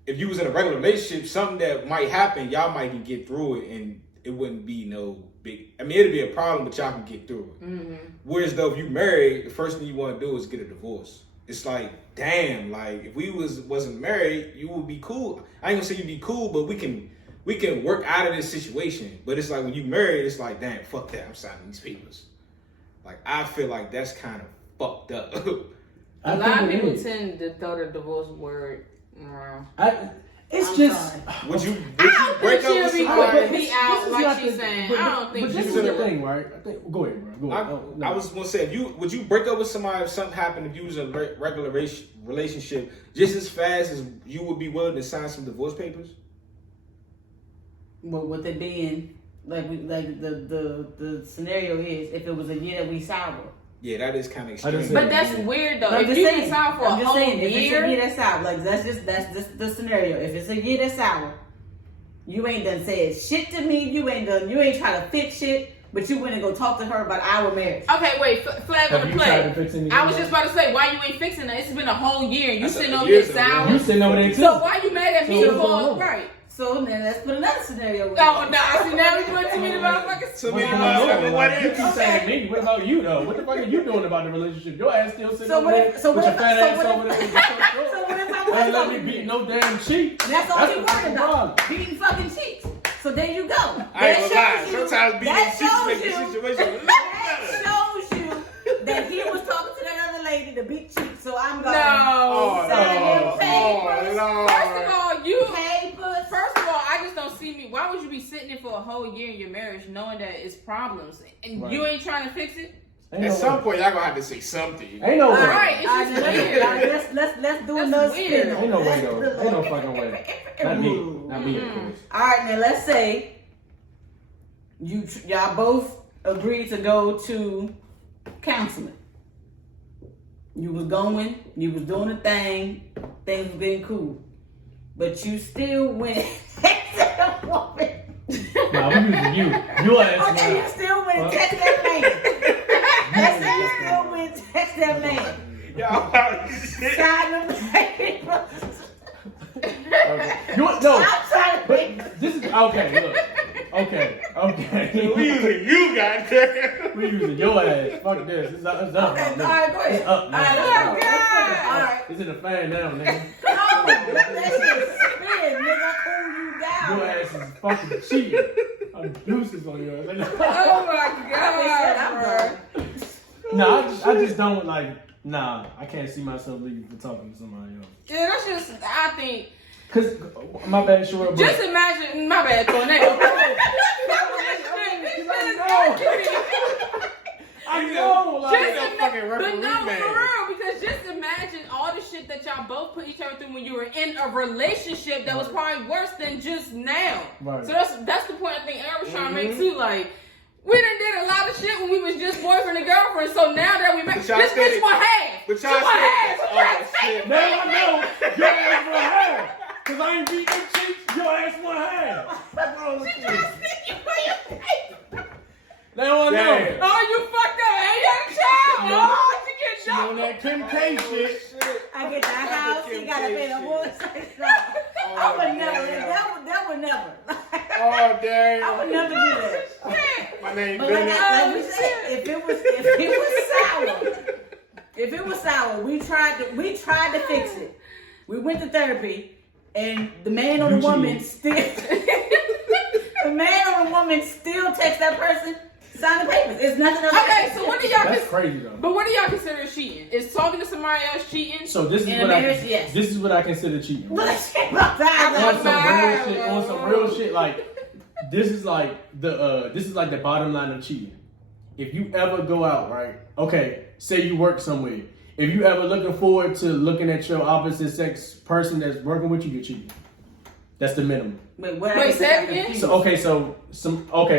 if you was in a regular relationship, something that might happen, y'all might can get through it and it wouldn't be no big, it'd be a problem, but y'all can get through it. Mm-hmm. Whereas though, if you married, the first thing you want to do is get a divorce. It's like, damn, like if we wasn't married, you would be cool. I ain't gonna say you'd be cool, but we can work out of this situation. But it's like when you married, it's like, damn, fuck that, I'm signing these papers. Like, I feel like that's kind of fucked up. A lot of people tend to throw the divorce word around. It's I'm just. sorry. Would you I break don't up think with she'll be somebody? quick to be out like she's saying. I don't think But this she is the would. thing, right? Go ahead, bro. Go ahead. I was gonna say, would you break up with somebody if something happened if you was in a regular relationship just as fast as you would be willing to sign some divorce papers? Well, with it being like the scenario is if it was a year that we sour. Yeah, that is kind of I just extreme. said- But that's weird though. I'm If just you saying. can sign for a I'm just whole saying, if it's a year year, that's sour, like that's just the scenario. If it's a year that's sour, you ain't done said shit to me. You ain't trying to fix shit, but you went and go talk to her about our marriage. okay, wait, flag Have on the you tried to play. fix anything? I was just about to say, why you ain't fixing that? It's been a whole year and you That's sitting a over year there ago. sour. You sitting over there too. So why you mad at me So what's going for on? right? So then let's put another scenario. with No, it. no, see now we went to me the motherfuckers. So What's many going on? motherfuckers, what You if? keep saying me. What about you though? What the fuck are you doing about the relationship? Your ass still sitting So over what there if- so with what your if- fat so ass what over if- there. with your fucking So what if I Ain't was let me talking? beat no damn cheek. That's all That's you the worried fucking about. problem. Beating fucking cheeks. So there you go. I ain't gonna lie. shows you- Sometimes beating that cheeks shows make the you- situation a little That better. shows you that he was talking to that other lady to beat cheeks. So I'm going. No. Sign papers. Lord. First of all, Papers. First of all, I just don't see me. Why would you be sitting there for a whole year in your marriage knowing that it's problems and Right. you ain't trying to fix it? Ain't At no some way. point, y'all gonna have to say something. Ain't no way. Right, it's just weird. Let's do That's another weird. spin. Ain't no way though. Ain't no fucking way. Not me. Not me, of course. All right, now let's say y'all both agreed to go to counseling. You was going, you was doing a thing, things was getting cool, but you still went to the woman. Nah, we using you. You ass Okay, you now. still went and text that man. Let's say you still went and text that man. Y'all, shit. Sign the papers. Okay. No, I'm trying to think. but this is okay. Look, okay. We using you, goddamn. We using your ass. Fuck this. It's done. Okay, all right, go ahead. It's up All now. right, let's go. All right. It's in the fan now, nigga. No, let that shit spin, nigga. Cool you down. Your ass is fucking cheating. I'm deuces on your ass. Oh my god, bro. Nah, I just don't like. Nah, I can't see myself leaving for talking to somebody else. Yeah, that's just, I think, Cause my bad, sure, bro. just imagine, my bad, tornado. I know, like, Just fucking but referee, no, man. for real, because just imagine all the shit that y'all both put each other through when you were in a relationship that was probably worse than just now. Right. So that's the point I think Aaron was trying to make too. Like, we done did a lot of shit when we was just boyfriend and girlfriend. So now that we met, But y'all this steady- bitch want half. But She y'all want half. oh shit. now I know your ass want half. Cause I ain't beat them cheeks, your ass want half. What's wrong with you? Now I know. Damn. Oh, you fucked up. Ain't that a child? Oh, she She get on that Kim K shit. I get the house, he gotta pay the water. I would never, that would never. Oh damn. I would never do that. My name But like Bennett. we said, if it was sour, we tried to fix it. We went to therapy, and the man or the woman still, text that person, sign the papers. It's nothing else. Okay, so what do y'all That's crazy though. But what do y'all consider cheating? Is talking to somebody else cheating? So this is In what a marriage, yes. This is what I consider cheating. Bullshit about that. On some real shit, like this is like the bottom line of cheating. If you ever go out, right? Okay, say you work somewhere. If you ever looking forward to looking at your opposite sex person that's working with you, you're cheating. That's the minimum. Wait, say it again?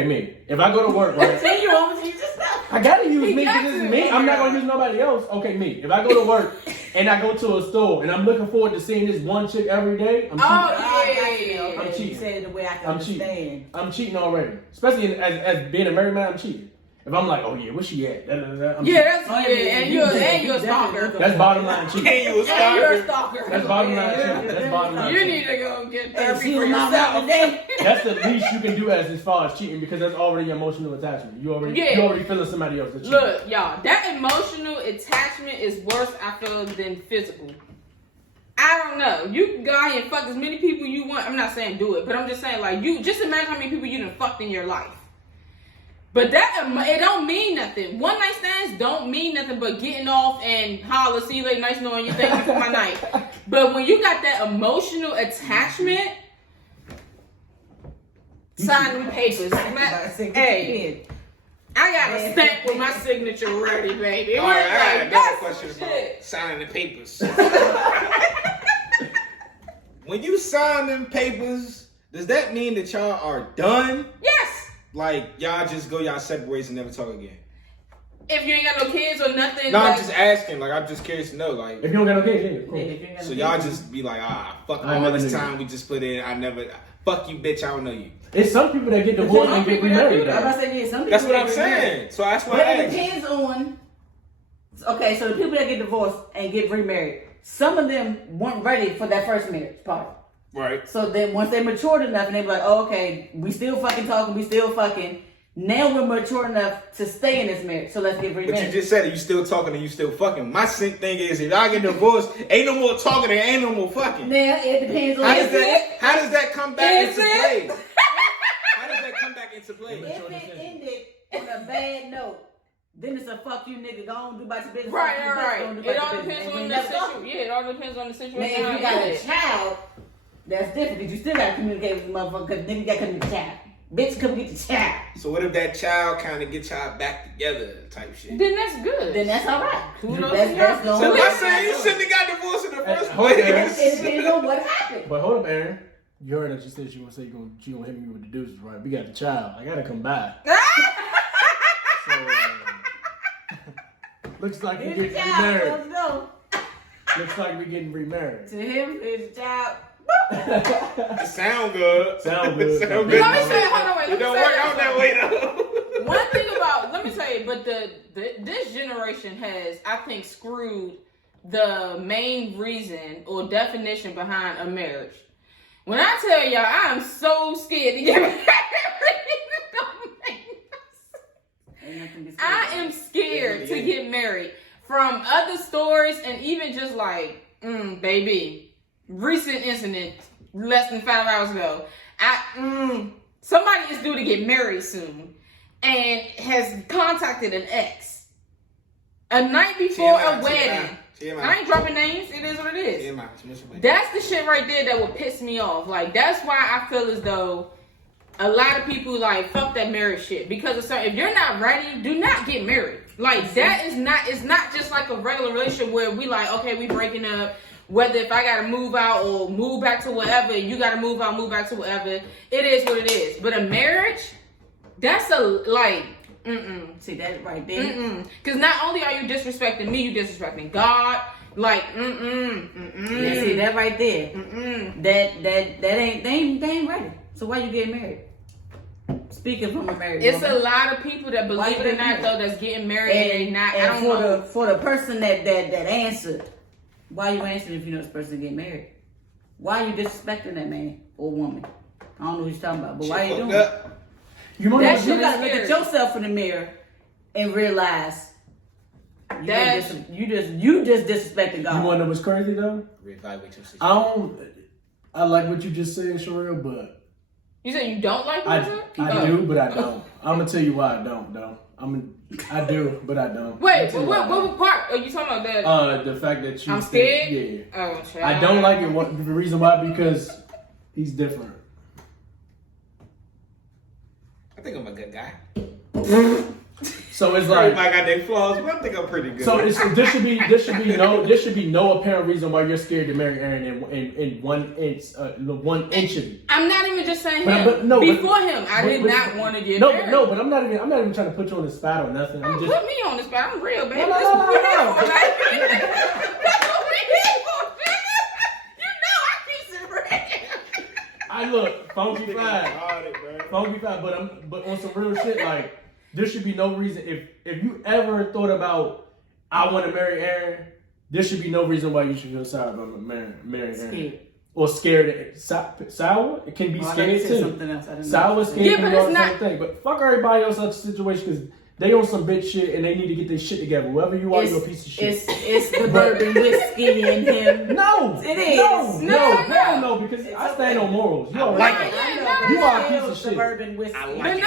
Me. If I go to work, right? Say you almost use yourself. I gotta use He me got because this is to. me. I'm not gonna use nobody else. Okay, me. If I go to work and I go to a store and I'm looking forward to seeing this one chick every day, I'm cheating. Oh, I'm cheating. You said it the way I can I'm understand. cheating. I'm cheating already. Especially as being a married man, I'm cheating. If I'm like, oh yeah, where she at? I'm cheating. Yeah, that's and you're a stalker. That's bottom line cheating. And you a And you're a stalker. stalker. That's bottom line cheating. That's bottom line You cheating. need to go get And therapy see for my mouth yourself. today. That's the least you can do as far as cheating because that's already emotional attachment. You already feeling somebody else. That's cheating. Look, y'all, that emotional attachment is worse, I feel, than physical. I don't know. You can go out here and fuck as many people you want. I'm not saying do it, but I'm just saying, like, you just imagine how many people you done fucked in your life. But it don't mean nothing. One night stands don't mean nothing but getting off and holler, see you later, nice knowing you, thank you for my night. But when you got that emotional attachment, sign them papers. Hey, I got a stamp with my signature ready, baby. All right, I got another question shit. about signing the papers. When you sign them papers, does that mean that y'all are done? Yes. Like, y'all just go y'all separate ways and never talk again? If you ain't got no kids or nothing. No, I'm just asking. Like, I'm just curious to know. Like, If you don't got no kids, yeah, cool. Yeah, if you ain't got so no y'all kids. just be like, fuck I all never this knew time you. we just put in. Fuck you, bitch. I don't know you. It's some people that get divorced Some and get people that do remarried. that. I'm though. about to say, yeah, some people That's what I'm get remarried. saying. So that's why But I it asked. depends on. Okay, so the people that get divorced and get remarried, some of them weren't ready for that first marriage part. Right. So then once they matured enough and they be like, oh, okay, we still fucking talking, we still fucking. Now we're mature enough to stay in this marriage, so let's get remarried. But you just said it. You still talking and you still fucking. My thing is, if y'all get divorced, ain't no more talking and ain't no more fucking. Now it depends on How does that come back Is into it? play? How does that come back into play? If it ended on a bad note, then it's a fuck you nigga. Go on, do about your business. Right, Fuck you, right, bitch, go right. on, do It about all your depends business. on And the we never talk. situation. Yeah, it all depends on the Now, situation. if you got a child, that's different. Because you still got to communicate with the motherfucker. Because then you got to come get the child. Bitch, come get the child. So what if that child kind of get y'all back together type shit? Then that's good. Then that's all right. Kudos That's to y'all. the So only I'm saying you shouldn't have got divorced in the first hold on. place. It depends on what happened. But hold up, Aaron. You heard that she said she gonna say she gonna hit me with the deuces, right? We got the child. I gotta come by. So looks like we Here's the getting child. remarried. Let's go. Looks like we getting remarried. To him, here's the child. It sound good. Sound good. Sound Let good. me say, hold on, wait. It Let me don't say work out that way though. One thing about, let me tell you, but this generation has, I think, screwed the main reason or definition behind a marriage. When I tell y'all, I am so scared to get married. Ain't nothing to be scared I of. am scared to get married. From other stories and even just like, baby, recent incident less than 5 hours ago. Somebody is due to get married soon and has contacted an ex a night before a wedding. I ain't dropping names. It is what it is. That's the shit right there that would piss me off. Like, that's why I feel as though a lot of people like fuck that marriage shit, because of certain, if you're not ready, do not get married. Like, that is not, it's not just like a regular relationship where we like, okay, we breaking up, whether if I gotta move out or move back to whatever, you gotta move out, move back to whatever, it is what it is. But a marriage, that's a like, See that right there? because not only are you disrespecting me, you disrespecting God. Like, Yeah, see that right there? That ain't they ain't ready. So why you getting married? Speaking from a married it's woman. a lot of people that believe it or not though that's getting married and they not. I And don't know. for the person that answered, why you answering if you know this person getting married? Why you disrespecting that man or woman? I don't know who you're talking about, but why you doing it? You know That what? shit You gotta look scary. at yourself in the mirror and realize That- you just disrespecting God. You wanna know what's crazy though? Reevaluate your situation. I like what you just said, Sherelle, but You said you don't like music? I do, but I don't. I'm gonna tell you why I don't, though. I do, but I don't. Wait, I'ma tell you why I don't. what part are you talking about? That The fact that you I'm think- scared? Yeah. Oh, child. I don't like it. The reason why, because he's different. I think I'm a good guy. So it's like, Everybody got their flaws, but I think I'm pretty good. so there should be no apparent reason why you're scared to marry Aaron in 1 inch, 1 inch of you. I'm not even just saying But- him. but no, but- Before him, I but- did but- not want to get No, married. but I'm not even trying to put you on the spot or nothing. I'm Don't just. put me on the spot. I'm real, baby. No. That's what we here for, baby. That's what we here for, baby. You know I keep it real. I look funky fly. Got it, bro. Funky fat, but on some real shit, like there should be no reason if you ever thought about I want to marry Aaron, there should be no reason why you should feel sorry about marrying Aaron. Scared. Or scared. Sour? It can be Oh, I scared thought you said too. something else. I didn't know. Sour, scared, Yeah, can but be all it's the same not- thing. But fuck everybody else such a situation because they on some bitch shit and they need to get their shit together. Whoever you are, you're a piece of shit. It's the bourbon whiskey in him. No, It is. No, because I stand on morals. You already like know. it. You are a piece of The shit. bourbon whiskey. I like But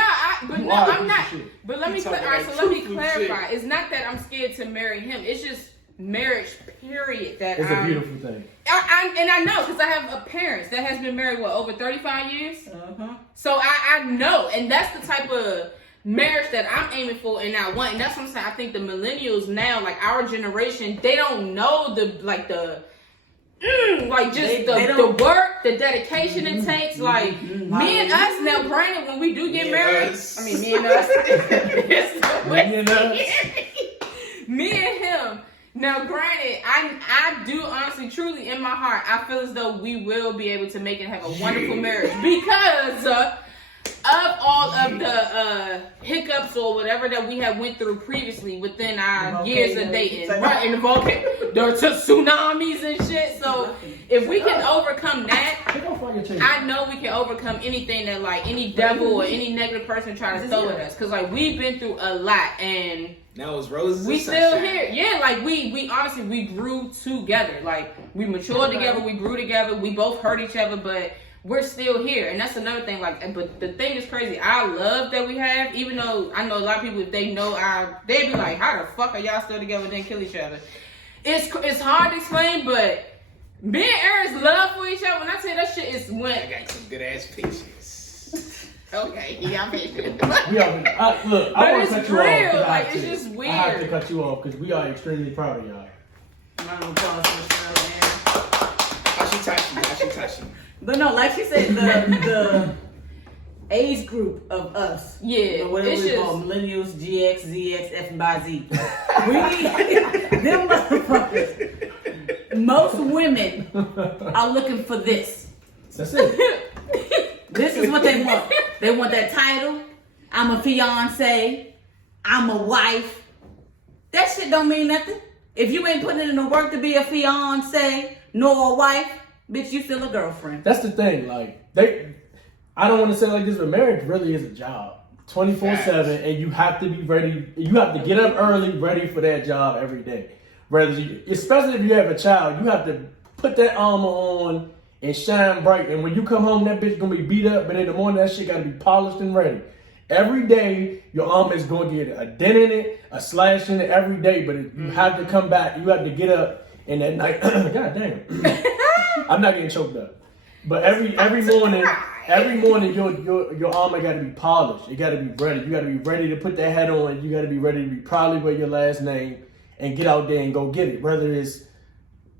it. no, are a I'm piece not. of shit. But let me You talking all right, that so let me truthful clarify. shit. It's not that I'm scared to marry him. It's just marriage, period. That It's a beautiful thing. And I know because I have a parents that has been married over 35 years. Uh-huh. So I know, and that's the type of marriage that I'm aiming for and I want. And that's what I'm saying. I think the millennials now, like our generation, they don't know the work, the dedication it takes. Like me and us now, granted, when we do get married, us. I mean me and us, Me and us. me and him. Now, granted, I do honestly, truly, in my heart, I feel as though we will be able to make and have a wonderful marriage because of all of the hiccups or whatever that we have went through previously within our years of dating, right? In the volcano, there were tsunamis and shit. So if we can overcome that, I know we can overcome anything that like any devil or any negative person try to throw at us. Cause like we've been through a lot and. Now it's roses. We and still sunshine. here. Yeah, like we honestly, we grew together. Like we matured together, we grew together, we both hurt each other, but we're still here. And that's another thing, like, but the thing is crazy. I love that we have, even though I know a lot of people, if they know they'd be like, how the fuck are y'all still together and then kill each other? It's hard to explain, but me and Aaron's love for each other, when I tell you that shit is when. I got some good ass patience. Okay, you got me. Look, I But want it's to cut you real, off. 'cause I like, have it's to. just I have to weird. cut you off because we are extremely proud of y'all. Round of applause for Cheryl, man. Tashi. But no, like she said, the age group of us. Yeah, or whatever it's we just- call millennials, GX, ZX, F and by Z. We them motherfuckers. Most women are looking for this. That's it. This is what they want. They want that title. I'm a fiance. I'm a wife. That shit don't mean nothing. If you ain't putting in the work to be a fiance nor a wife, bitch, you still a girlfriend. That's the thing. Like I don't want to say it like this, but marriage really is a job, 24/7, and you have to be ready. You have to get up early, ready for that job every day. Especially if you have a child, you have to put that armor on and shine bright. And when you come home, that bitch gonna be beat up, but in the morning that shit gotta be polished and ready. Every day, your armor is gonna get a dent in it, a slash in it every day. But you have to come back. You have to get up, and at night, god damn, I'm not getting choked up. But every morning, your armor gotta be polished. It gotta be ready. You gotta be ready to put that hat on. You gotta be ready to be proudly wear your last name and get out there and go get it. Whether it's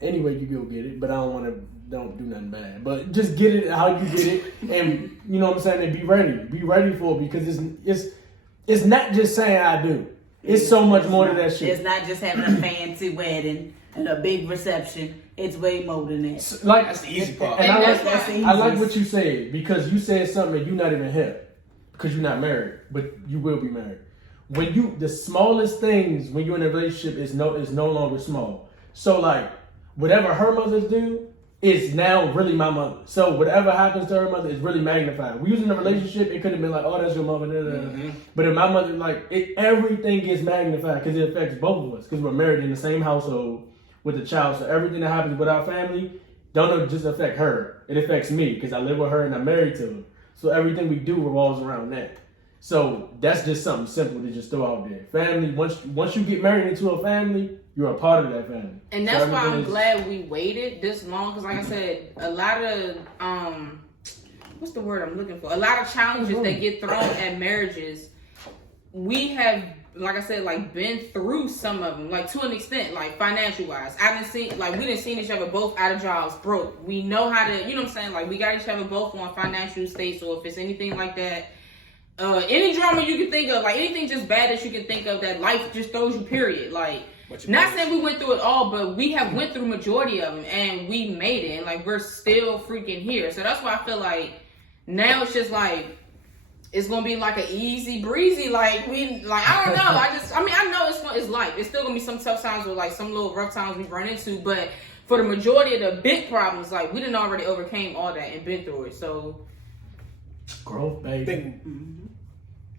any way you go get it, but don't do nothing bad. But just get it how you get it, and you know what I'm saying. And be ready for it because it's not just saying I do. It's so much more to that shit. It's not just having a fancy wedding and a big reception. It's way more than that. Like That's the easy part. And that's I like what you said because you said something and you're not even here because you're not married, but you will be married. When the smallest things when you're in a relationship is no longer small. So like whatever her mothers do is now really my mother. So whatever happens to her mother is really magnified. We was in a relationship, it could have been like, oh, that's your mother. Mm-hmm. But in my mother, like everything gets magnified because it affects both of us because we're married in the same household with the child. So everything that happens with our family don't just affect her. It affects me because I live with her and I'm married to her. So everything we do revolves around that. So that's just something simple to just throw out there. Family, once you get married into a family, you're a part of that family. And that's So why I'm everything is- glad we waited this long. Because like I said, a lot of, what's the word I'm looking for? A lot of challenges that get thrown at marriages, we have, like I said, like been through some of them, like to an extent, like financial wise. We didn't see each other both out of jobs, broke. We know how to, you know what I'm saying? Like we got each other both on financial states, or if it's anything like that, any drama you can think of, like anything just bad that you can think of that life just throws you, period. Like, not saying we went through it all, but we have went through majority of them and we made it, and like we're still freaking here. So that's why I feel like now it's just like it's gonna be like an easy breezy. I don't know. I know it's life. It's still gonna be some tough times with like some little rough times we've run into, but for the majority of the big problems, like we didn't already overcame all that and been through it. So growth, baby.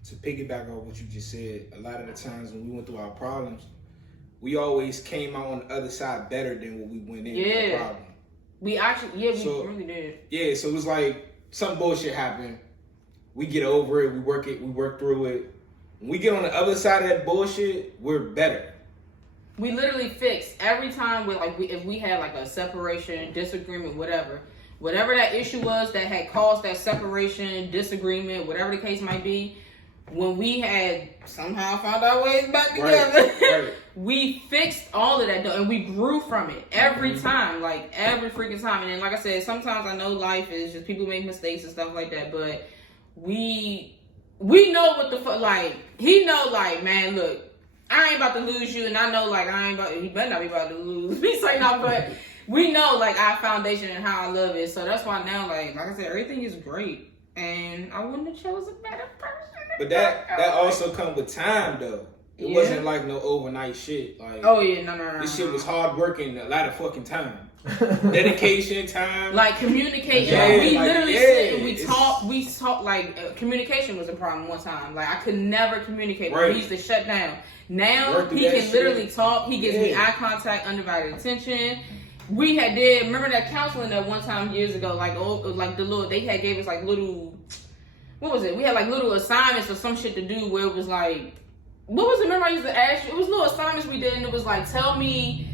to piggyback off what you just said, a lot of the times when we went through our problems, we always came out on the other side better than what we went in with the problem. We actually, we really did. Yeah, so it was like some bullshit happened. We get over it, we work through it. When we get on the other side of that bullshit, we're better. We literally fixed every time if we had like a separation, disagreement, whatever that issue was that had caused that separation, disagreement, whatever the case might be, when we had somehow found our ways back together, right. we fixed all of that though, and we grew from it every time, like every freaking time. And then, like I said, sometimes I know life is just people make mistakes and stuff like that, but we know what the fuck, like, he know, like, man, look, I ain't about to lose you, and I know, like, he better not be about to lose me, say no, but we know, like, our foundation and how I love it, so that's why now, like I said, everything is great, and I wouldn't have chosen a better person. But that also come with time, though. It wasn't like no overnight shit. Like, oh yeah, no. This shit was hard working, a lot of fucking time, dedication, time, like communication. Yeah, Like, we like, literally yeah, sit and we talk. Like communication was a problem one time. Like I could never communicate. Right. We used to shut down. Now Work through he that can shit. literally talk. He gives me Yeah. eye contact, undivided attention. We remember that counseling that one time years ago, they had gave us like little, what was it? We had like little assignments or some shit to do where it was like, what was it? Remember I used to ask you, it was little assignments we did, and it was like, tell me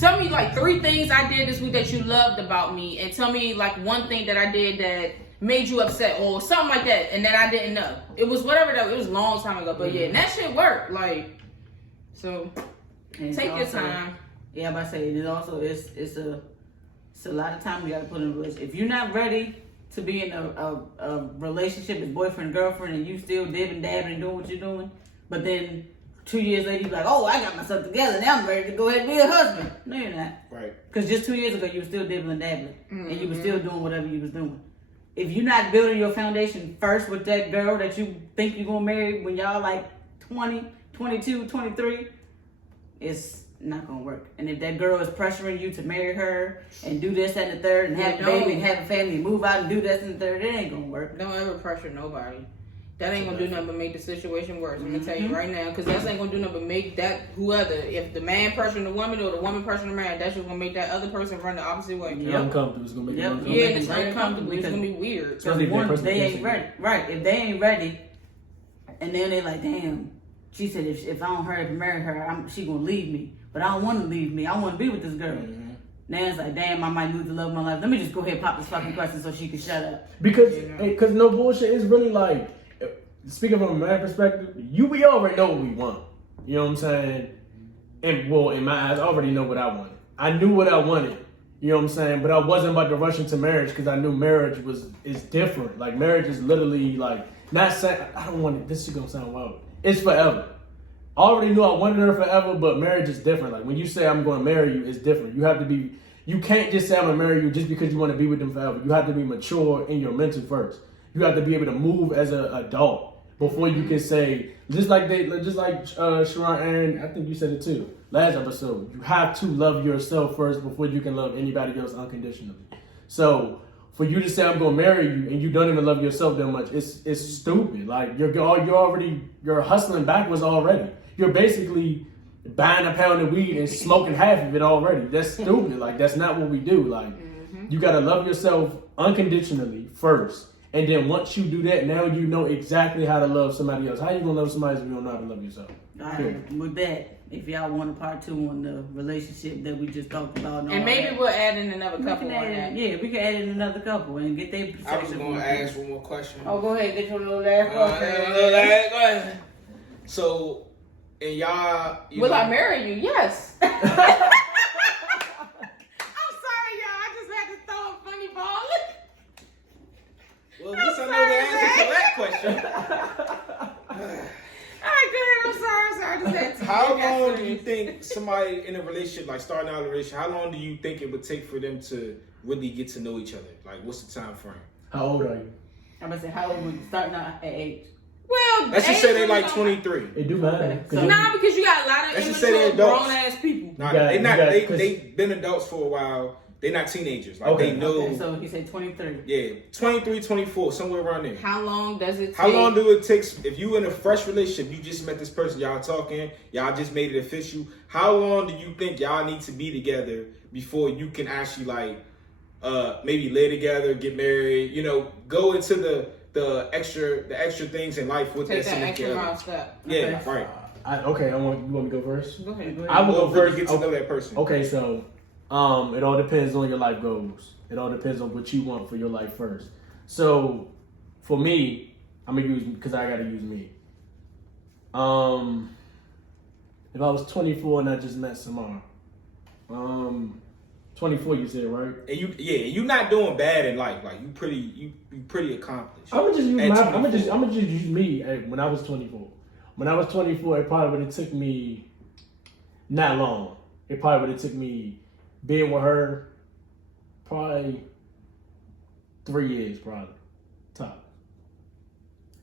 like 3 things I did this week that you loved about me, and tell me like 1 thing that I did that made you upset or something like that, and that I didn't know. It was whatever that, it was a long time ago, but yeah, and that shit worked, like, so And take your also, time. Yeah, I'm about to say, and it also it's a lot of time you got to put in a relationship. If you're not ready to be in a relationship with boyfriend, girlfriend, and you still dibbing, dabbing, and doing what you're doing, but then 2 years later you be like, oh, I got myself together, now I'm ready to go ahead and be a husband. No, you're not. right? Because just 2 years ago you were still dibbling, dabbling, and you were still doing whatever you was doing. If you're not building your foundation first with that girl that you think you're gonna marry when y'all like 20, 22, 23, it's not gonna work. And if that girl is pressuring you to marry her and do this, that, and the third, and have a baby and have a family and move out and do this and the third, it ain't gonna work. Don't ever pressure nobody. That ain't gonna do nothing but make the situation worse. I'm gonna tell you right now, because that ain't gonna do nothing but make that whoever, if the man pressuring the woman or the woman pressuring the man, that's just gonna make that other person run the opposite way. It's uncomfortable. It's gonna make it uncomfortable. Yeah, and it's Very uncomfortable. It's because- gonna be weird. Especially if that One, person they thinks ain't they- ready. Right. If they ain't ready, and then they like, damn, she said if I don't hurry up and marry her, she gonna leave me. But I don't want to leave me. I want to be with this girl. Mm-hmm. Now it's like, damn, I might lose the love of my life. Let me just go ahead and pop this fucking question so she can shut up. Because no bullshit, it's really like, speaking from a man perspective, we already know what we want. You know what I'm saying? And well, in my eyes, I already know what I wanted. I knew what I wanted. You know what I'm saying? But I wasn't about to rush into marriage because I knew marriage is different. Like marriage is literally like, not saying, I don't want it, this shit gonna sound wild. It's forever. I already knew I wanted her forever, but marriage is different. Like when you say I'm going to marry you, it's different. You can't just say I'm going to marry you just because you want to be with them forever. You have to be mature in your mental first. You have to be able to move as an adult before you can say, just like Sharon and I think you said it too, last episode, you have to love yourself first before you can love anybody else unconditionally. So for you to say I'm gonna marry you and you don't even love yourself that much, it's stupid. Like you're hustling backwards already. You're basically buying a pound of weed and smoking half of it already. That's stupid. Like that's not what we do. Like you gotta love yourself unconditionally first. And then once you do that, now you know exactly how to love somebody else. How you gonna love somebody if you don't know how to love yourself? All right, with that, if y'all want a part 2 on the relationship that we just talked about, And maybe we'll add in another couple on that. Yeah, we can add in another couple and get their I was perspective. gonna ask one more question. Oh, go ahead, get your little last question. Go ahead. So, and y'all, Will I marry you? Yes. I'm sorry, y'all. I just had to throw a funny ball. Well, at least I know the answer to that question. All right, go ahead. I'm sorry. I just had to. How long do you think somebody in a relationship, like starting out a relationship, how long do you think it would take for them to really get to know each other? Like, what's the time frame? How old are you? I'm gonna say how old we starting out at age. Well, Let's just say they're like 23. It do matter. So- Nah, because you got a lot of Let's just say they're immature, adults. grown ass people. Nah, You got- they you not. got- They've been adults for a while, They're not teenagers. Like they know. Okay, so he said 23. Yeah, 23, 24, somewhere around there. How long does it take? How long do it take if you in a fresh relationship, you just met this person, y'all talking, y'all just made it official. How long do you think y'all need to be together before you can actually like maybe lay together, get married, you know, go into the extra things in life with Take that that extra significant mile other? step. Yeah, Okay. right. You want me to go first? Go ahead. I will go Really first. get to know that person. Okay, so it all depends on your life goals. It all depends on what you want for your life first. So for me, I'm gonna use because I gotta use me. If I was 24 and I just met Samar, 24 you said, right? And you not doing bad in life. Like you pretty accomplished. I'm gonna just use At I'm gonna 24. just use me when I was 24. When I was 24, it probably would have took me not long. It probably would have took me being with her probably 3 years, probably top.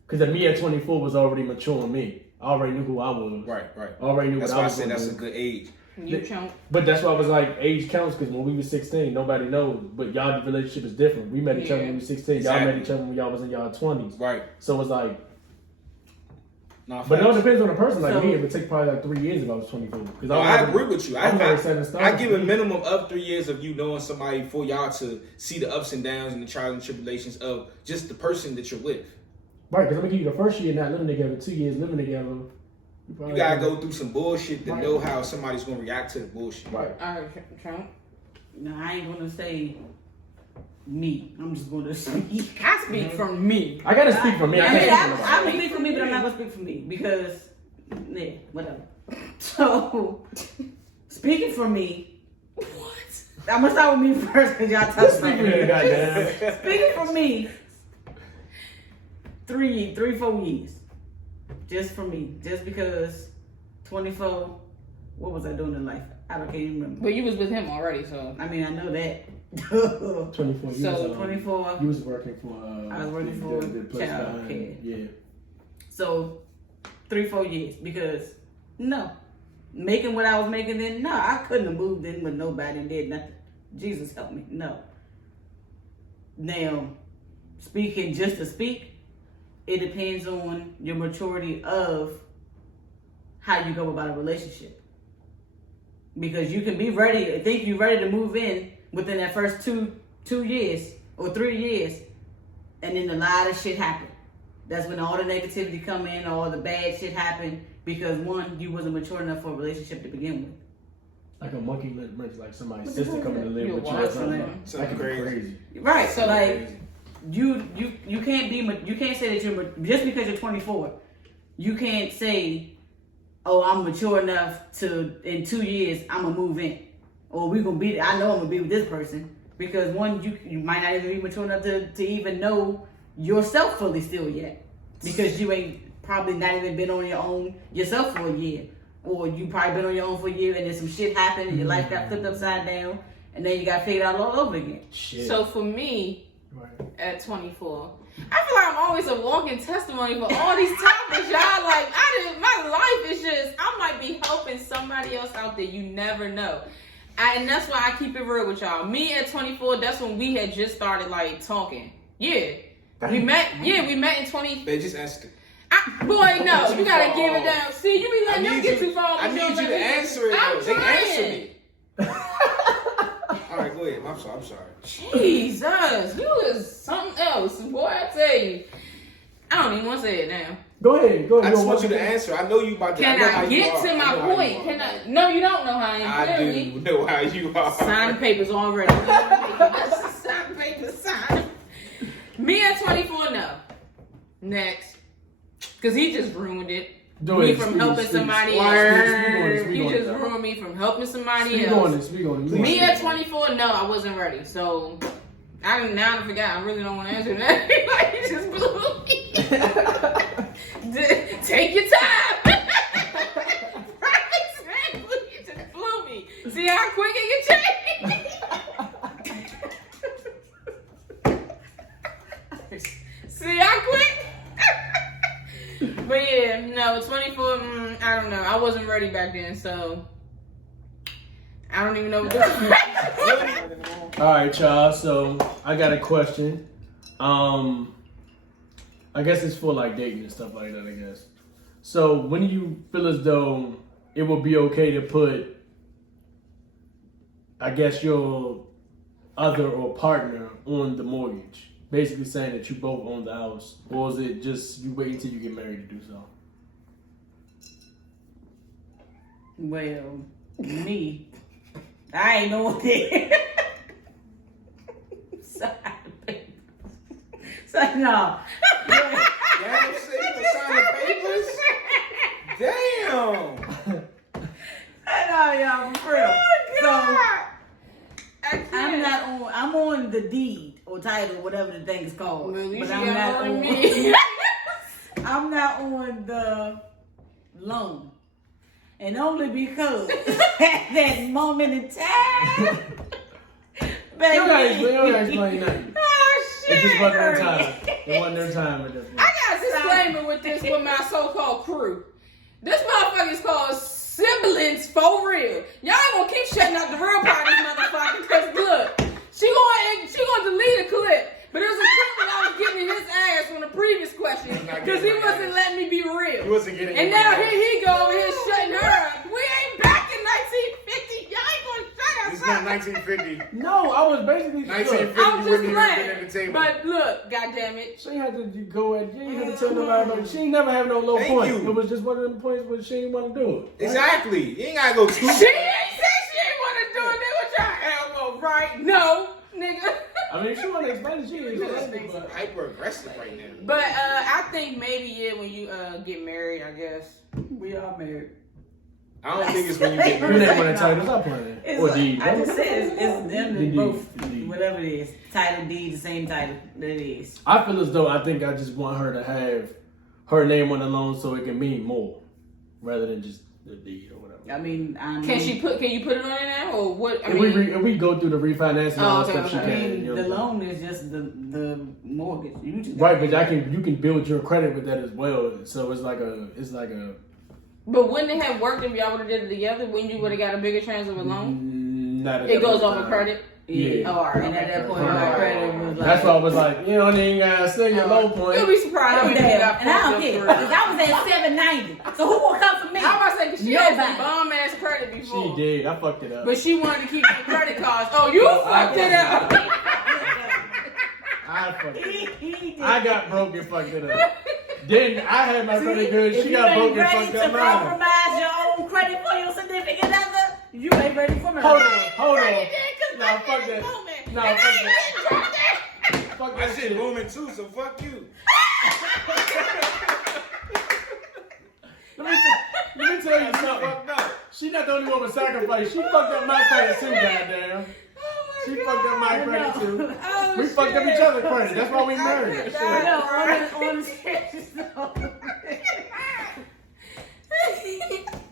Because me at 24 was already mature in me. I already knew who I was. Right. Already knew That's what I why I was said gonna that's do. a good age. You chunk. But that's why I was like, age counts because when we were 16, nobody knows. But y'all relationship is different. We met each other when we were 16. Y'all met Exactly. each other when y'all was in y'all 20s. Right. So it's like, Nah, but it all facts. depends on the person. Like So- me, it would take probably like 3 years if I was 24. Because No, I agree with you. I was already set in stone. I give a minimum of 3 years of you knowing somebody for y'all to see the ups and downs and the trials and tribulations of just the person that you're with. Right, because I'm gonna give you the first year not living together, 2 years living together. You gotta go through some bullshit to know how somebody's gonna react to the bullshit. Right. All right, Trump. No, I ain't gonna say me. I'm just gonna speak. I speak from me. I gotta speak for me. I I mean, can't speak for I'm nobody. gonna speak for me, but I'm not gonna speak for me because, yeah, whatever. So, speaking for me, what? I'm gonna start with me first because y'all touched Speak on for me, it. goddamn. Speaking for me, 4 years. Just for me. Just because 24, what was I doing in life? I can't even remember. But you was with him already, so. I mean, I know that. 24 years. So, 24. You was working for. I was working for the place child behind. care. Yeah. So 4 years because no, making what I was making then, no, I couldn't have moved in with nobody and did nothing. Jesus help me, no. Now, speaking just to speak, it depends on your maturity of how you go about a relationship. Because you can be ready, think you're ready to move in within that first two years or 3 years, and then a lot of shit happen. That's when all the negativity come in, all the bad shit happen, because one, you wasn't mature enough for a relationship to begin with. Like a monkey wrench, like somebody's What the sister hell coming is to that? live You're with you or wild, something. man. That could be crazy. Right. So So like, you can't be, you can't say that you're, just because you're 24, you can't say, oh, I'm mature enough to, in 2 years, I'm gonna move in. Or we gonna be, I know I'm gonna be with this person. Because one, you might not even be mature enough to even know yourself fully still yet. Because you ain't probably not even been on your own yourself for a year. Or you probably been on your own for a year and then some shit happened and your life got flipped upside down. And then you got figured out all over again. Shit. So for me, Right. at 24, I feel like I'm always a walking testimony for all these topics, y'all. Like, my life is just, I might be helping somebody else out there. You never know. And that's why I keep it real with y'all. Me at 24, that's when we had just started, like, talking. Yeah. We met in 20. They just asked it. Boy, no, you gotta give it down. See, you be letting them get too far. I need you to answer it. I'm though. They answered trying. it. All right, go ahead. I'm sorry. Jesus, you is something else. Boy, I tell you. I don't even want to say it now. Go ahead. I just want you to answer. I know you about to. Can know how I you get are. to I my know how you point? are. Can I? No, you don't know how I am. I Clearly. do know how you are. Sign the papers already. Sign the papers, sign. Me at 24, no. Next. Because he just ruined it. Do Me it. from Speak, helping speak, somebody speak, else. speak He on it, just though. ruined me from helping somebody Speak else. on it. Speak on it. Me at 24, no, I wasn't ready. So, now I forgot. I really don't want to answer that. Like, you just blew me. Take your time. Exactly. You just blew me. See how quick it can change? See how quick? But yeah, no, 24, I don't know. I wasn't ready back then, so I don't even know what this All right, y'all. So I got a question. I guess it's for like dating and stuff like that. I guess. So when do you feel as though it would be okay to put, I guess, your other or partner on the mortgage, basically saying that you both own the house, or is it just you wait until you get married to do so? Well, me, I ain't know that. So no. Damn, say you can sign the papers? Damn. I know, y'all, for real. Oh, I'm not on. I'm on the deed or title, whatever the thing is called. Well, you but should I'm get not on on. me. I'm not on the loan, and only because at that moment in time, baby. You don't explain nothing. Oh, shit. It just wasn't their time. It wasn't their time at that point. I got a disclaimer with this with my so-called crew. This motherfucker is called siblings for real. Y'all ain't gonna keep shutting out the real part of this motherfucker because look, she gonna delete a clip. But there's a clip that I was getting his ass on the previous question because he wasn't letting me be real. He wasn't getting And now here he go over here shutting her up. We ain't back in 1950. Y'all ain't gonna shut us It's up. not 1950. No, I was basically 1950, I'm you just wouldn't even been playing. at the table. But look, goddammit. She had to go at. She had to tell nobody. But she ain't never have no low Thank point. you. It was just one of them points where she didn't want to do it. Right? Exactly. You ain't gotta go too. She ain't said she ain't want to do it. Nigga, with your elbow, right? No, nigga. I mean, if she want to explain it, she ain't This explain it. thing's But hyper aggressive right now. But I think maybe when you get married, I guess. We are married. I don't think it's when you get you married. didn't want to tell. Stop playing. It's Or like, deed. I just said it's them The and deed. both, The deed. whatever it is, title deed, the same title that it is. I feel as though I think I just want her to have her name on the loan so it can mean more, rather than just the deed or whatever. I mean, Can you put it on it now or what? I If mean, if we go through the refinance and all Oh, that stuff, she okay. I can. mean, you know the what I'm saying? loan is just the mortgage. You just Right, but you can build your credit with that as well. So it's like a. but wouldn't it have worked if y'all would have did it together? When you would have got a bigger chance of a loan? Not at It that goes point. over credit. Yeah. Oh, all right. And at that point, Okay. my credit was like. That's why I was like, you don't even gotta say your low point. You'll be surprised how Oh, many damn. niggas got And I don't fucked care. up Because I was at 790. So who will come for me? How about to say, 'cause she had some Nobody. bomb ass credit before. She did. I fucked it up. But she wanted to keep the credit cards. Oh, you fucked it up. I fucked it up. He did. I got broke and fucked it up. Then I had my credit good. If She you got ain't broke and ready fucked to up mine. compromise your own credit for your significant other, you ain't ready for me. Hold on, hold on. No, Nah, fuck that. Nah, fuck that. Fuck My that shit shit. booming too, so fuck you. Let me tell you something. Fucked up. She not the only one with sacrifice. She fucked up my credit too, goddamn. She fucked up my credit too. Oh, We fucked up each other's credit. That's why we married. On the stretches, though.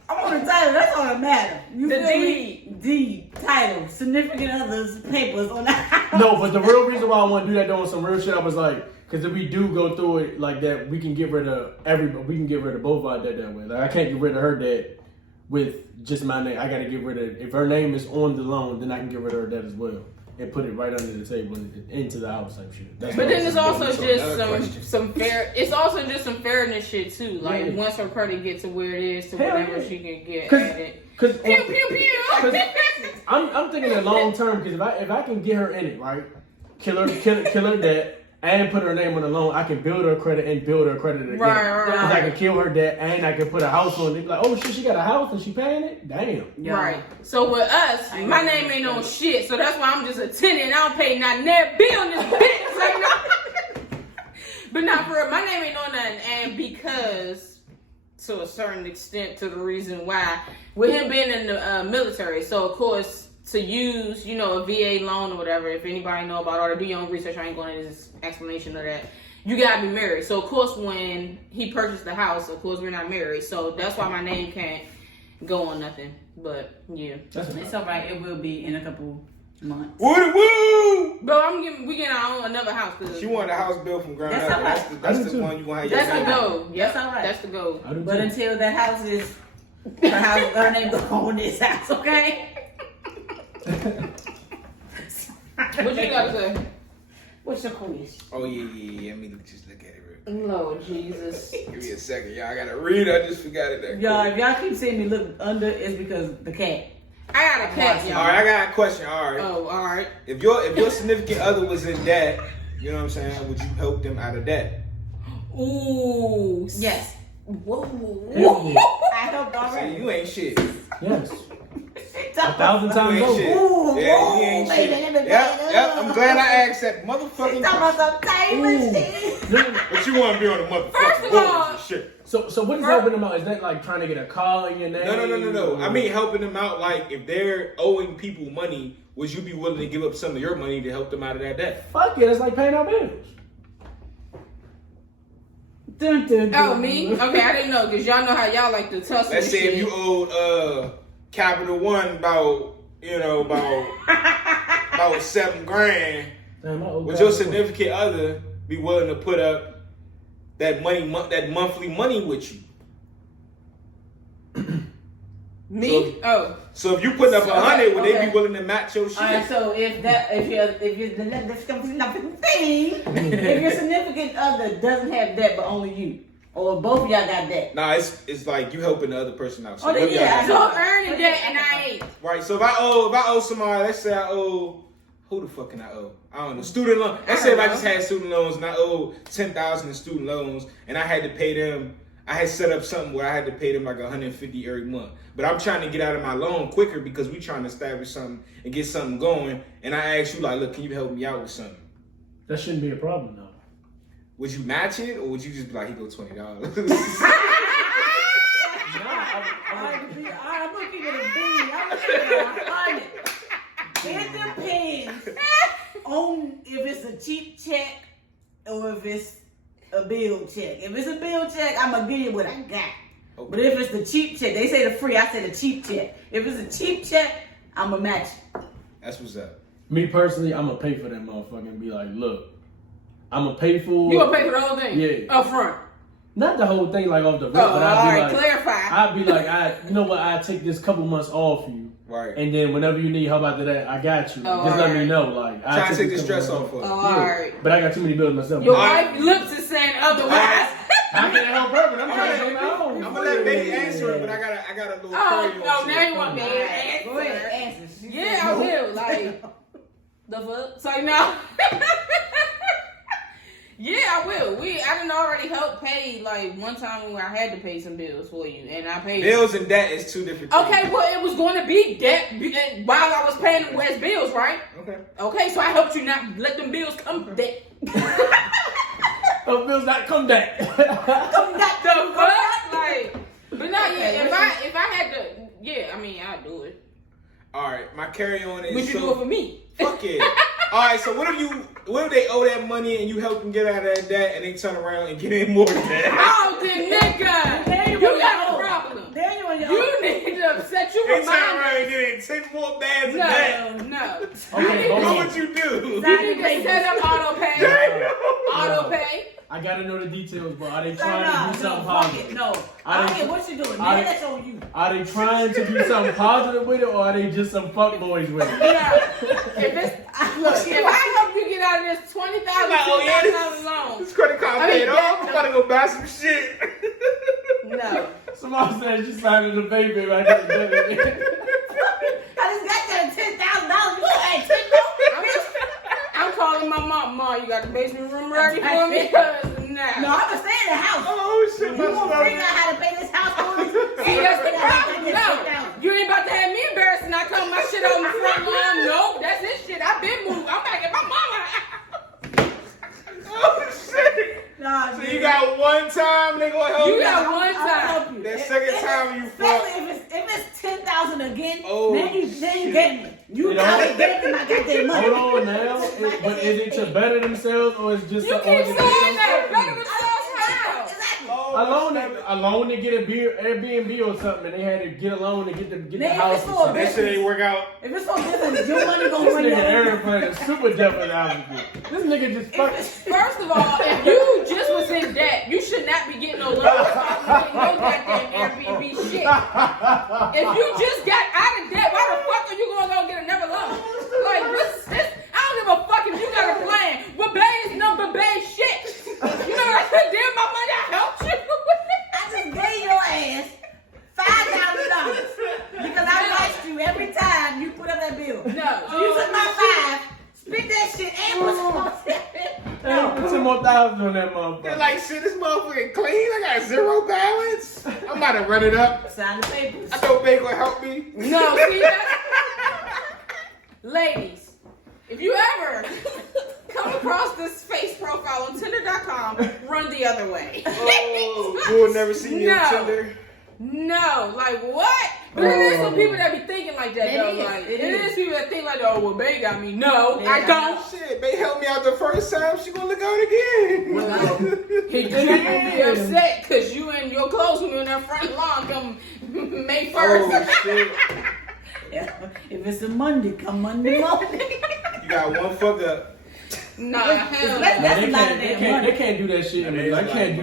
I'm on the title. That's all that matters. You The feel me? Deed, title, significant others, papers on the house. No, but the real reason why I want to do that though on some real shit, I was like, because if we do go through it like that, we can get rid of everybody. We can get rid of both our debt that way. Like I can't get rid of her debt with just my name. I got to get rid of. If her name is on the loan, then I can get rid of her debt as well and put it right under the table into the house type shit. That's But what then I'm it's saying. also So just another question. some fair. It's also just some fairness shit too. Like Yeah. once her credit gets to where it is, to Hell whatever yeah. she can get Cause, at it. cause, Pew pew pew. I'm thinking in long term because if I can get her in it right, kill her debt and put her name on the loan, I can build her credit and build her credit again. Right. Because I can kill her debt and I can put a house on it. They be like, oh shit, she got a house and she paying it? Damn. Yeah. Right. So with us, my name ain't on shit. So that's why I'm just a tenant. I don't pay not net bill on this bitch. Like, no. But not for real. My name ain't on nothing. And because, to a certain extent, to the reason why, with him being in the military, so of course, to use, a VA loan or whatever, if anybody know about all that, do your own research. I ain't going into this explanation of that. You gotta be married. So of course, when he purchased the house, of course we're not married. So that's why my name can't go on nothing. But yeah, It's all right. It will be in a couple months. Woo! but we getting our own another house. Cause She wanted a house built from ground That's up. all right. That's I the do too. one you gonna have your that's the name on. goal. Yep, That's all right. That's the goal. I do But too. until that house is, her name go on this house, okay? What you gotta say? What's your question? Oh yeah. Let me just look at it real quick. Lord Jesus. Give me a second, y'all. I gotta read. I just forgot it. That Y'all, quick. if y'all keep seeing me look under, it's because the cat. I got a cat, y'all. All right, I got a question. All right. Oh, all right. If your significant other was in debt, you know what I'm saying? Would you help them out of debt? Ooh. Yes. Whoa. I helped See, already. you ain't shit. Yes. Talk 1,000 You times ain't over. shit. Ooh, Yeah, you ain't baby, shit. let me Yep. back it up. I'm glad I asked that motherfucking Talk question. about some table shit. But you want to be on the motherfucking First of board all- and shit. So what is helping them out? Is that like trying to get a car in your name? No. I mean, helping them out. Like, if they're owing people money, would you be willing to give up some of your money to help them out of that debt? Fuck it, it's like paying our bills. Dun, dun, dun. Oh, me? Okay, I didn't know, because y'all know how y'all like to tussle Let's and say shit. if you owed Capital One about $7 grand, Damn, I owe would your God. significant other be willing to put up that monthly money with you? Me? So if you put up 100, would they okay. be willing to match your shit? Alright, so if your significant other doesn't have that but only you, or both of y'all got that. Nah, it's like you helping the other person out. So Oh, then what y'all yeah, I got? So know. I'm earning that and I ain't. Right. So if I owe somebody, let's say I owe, who the fuck can I owe? I don't know. Student loan. Let's say if I just had student loans and I owe $10,000 in student loans and I had to pay them. I had set up something where I had to pay them like $150 every month. But I'm trying to get out of my loan quicker because we trying to establish something and get something going. And I asked you like, look, can you help me out with something? That shouldn't be a problem though. Would you match it or would you just be like, he go $20? I'm gonna keep it a B. I'm gonna keep it 100. It depends on if it's a cheap check or if it's a bill check. If it's a bill check, I'm gonna give you what I got. Okay. But if it's the cheap check, they say the free, I say the cheap check. If it's a cheap check, I'm gonna match it. That's what's up. Me personally, I'm gonna pay for that motherfucker and be like, look, I'm gonna pay for. You gonna pay for the whole thing? Yeah. Up front. Not the whole thing like off the rip, Oh, but all I'd be right, like, clarify. I'd be like, you know what? I take this couple months off you, Right. and then whenever you need help after that, I got you. Oh, Just let me alright. know, like, Try to take the this stress couple off months of Oh, her. all right. But I got too many bills myself. Your Alright. wife lips is saying otherwise. I can't help her, but I'm trying to pay my own. I'm gonna let Betty answer it, but I got a little Oh, query no, on now shit. you want me to answer. Go ahead, answer. She Yeah, said I no. will. Like, the fuck? So, no. Yeah, I will. I done already helped pay, like, one time when I had to pay some bills for you, and I paid. Bills and debt is two different things. Okay, well, it was going to be debt while I was paying them as bills, right? Okay. Okay, so I helped you not let them bills come debt. Those bills not come back. The fuck? Like, but not yet. If I had to, yeah, I mean, I'd do it. All right, my carry on is Would you do it for me? Fuck it. All right, so what if they owe that money and you help them get out of that debt and they turn around and get in more debt? Oh, the nigga! You got a problem. Daniel and You need to set you They turn remind. around and get in 10 more bags of debt. No. Okay, hold What on. would you do? You need to set up auto pay. Auto pay. I gotta know the details, but are they Nah, trying to do something positive? No. I I didn't- mean, what you doing? I Man, didn't- that's on you. Are they trying to do something positive with it, or are they just some fuckboys with it? Yeah. If I help you get out of this $20,000, $2,000 loan, This credit card I mean, paid off. I'm about to go buy some shit. no. Somebody said she signed the baby. I got the debit. I just got that $10,000. You ain't $10,000. I'm calling my mom. Mom, you got the basement room ready for me? Because No, I'm gonna stay in the house. Oh shit, You won't figure out how to pay this house for us. See, that's the problem. No, you ain't about to have me embarrassed and I come my shit on the front lawn. Nope, that's his shit. I've been moved. I'm back at my mama. Oh shit. Nah, So you got one time they gonna help You you. got one I'll time. help you. That second time you fuck. Especially if it's 10,000 again, Oh, then you get me. You You got know? to get them. I got their money. Hold on now. But is it to better themselves, or is just You an keep saying that. Better organization? themselves how? Exactly. A loan to get a Airbnb or something, and they had to get a loan to get the Now, if house. it's or for a something. That shit ain't work out. If it's for business, your money gonna This run nigga out. Aaron playing a super devil advocate. This nigga just fucking. First of all, if you just was in debt, you should not be getting no loans. No goddamn Airbnb shit. If you just got out of debt, why the fuck are you gonna go get another loan? Like, what's this? I don't give a more thousands on that motherfucker. They're like, shit, this motherfucker clean. I got 0 balance. I'm about to run it up. Sign the papers. I thought Bay gonna help me. No, see that? Ladies, if you ever come across this face profile on Tinder.com, run the other way. Oh, you will never see me on Tinder. No, like what? But it is some people that be thinking like that though. Like it is people that think like, oh well, Bay got me. No, I don't. Shit, Bay helped me out the first time. She gonna look out again. He just gonna be upset because you and your clothes when you in that front lawn come May 1st. Oh shit. Yeah. If it's a Monday, come Monday morning. You got one fuck up. Nah, hell no. That's a lot of damn money. They can't do that shit. I mean, they can't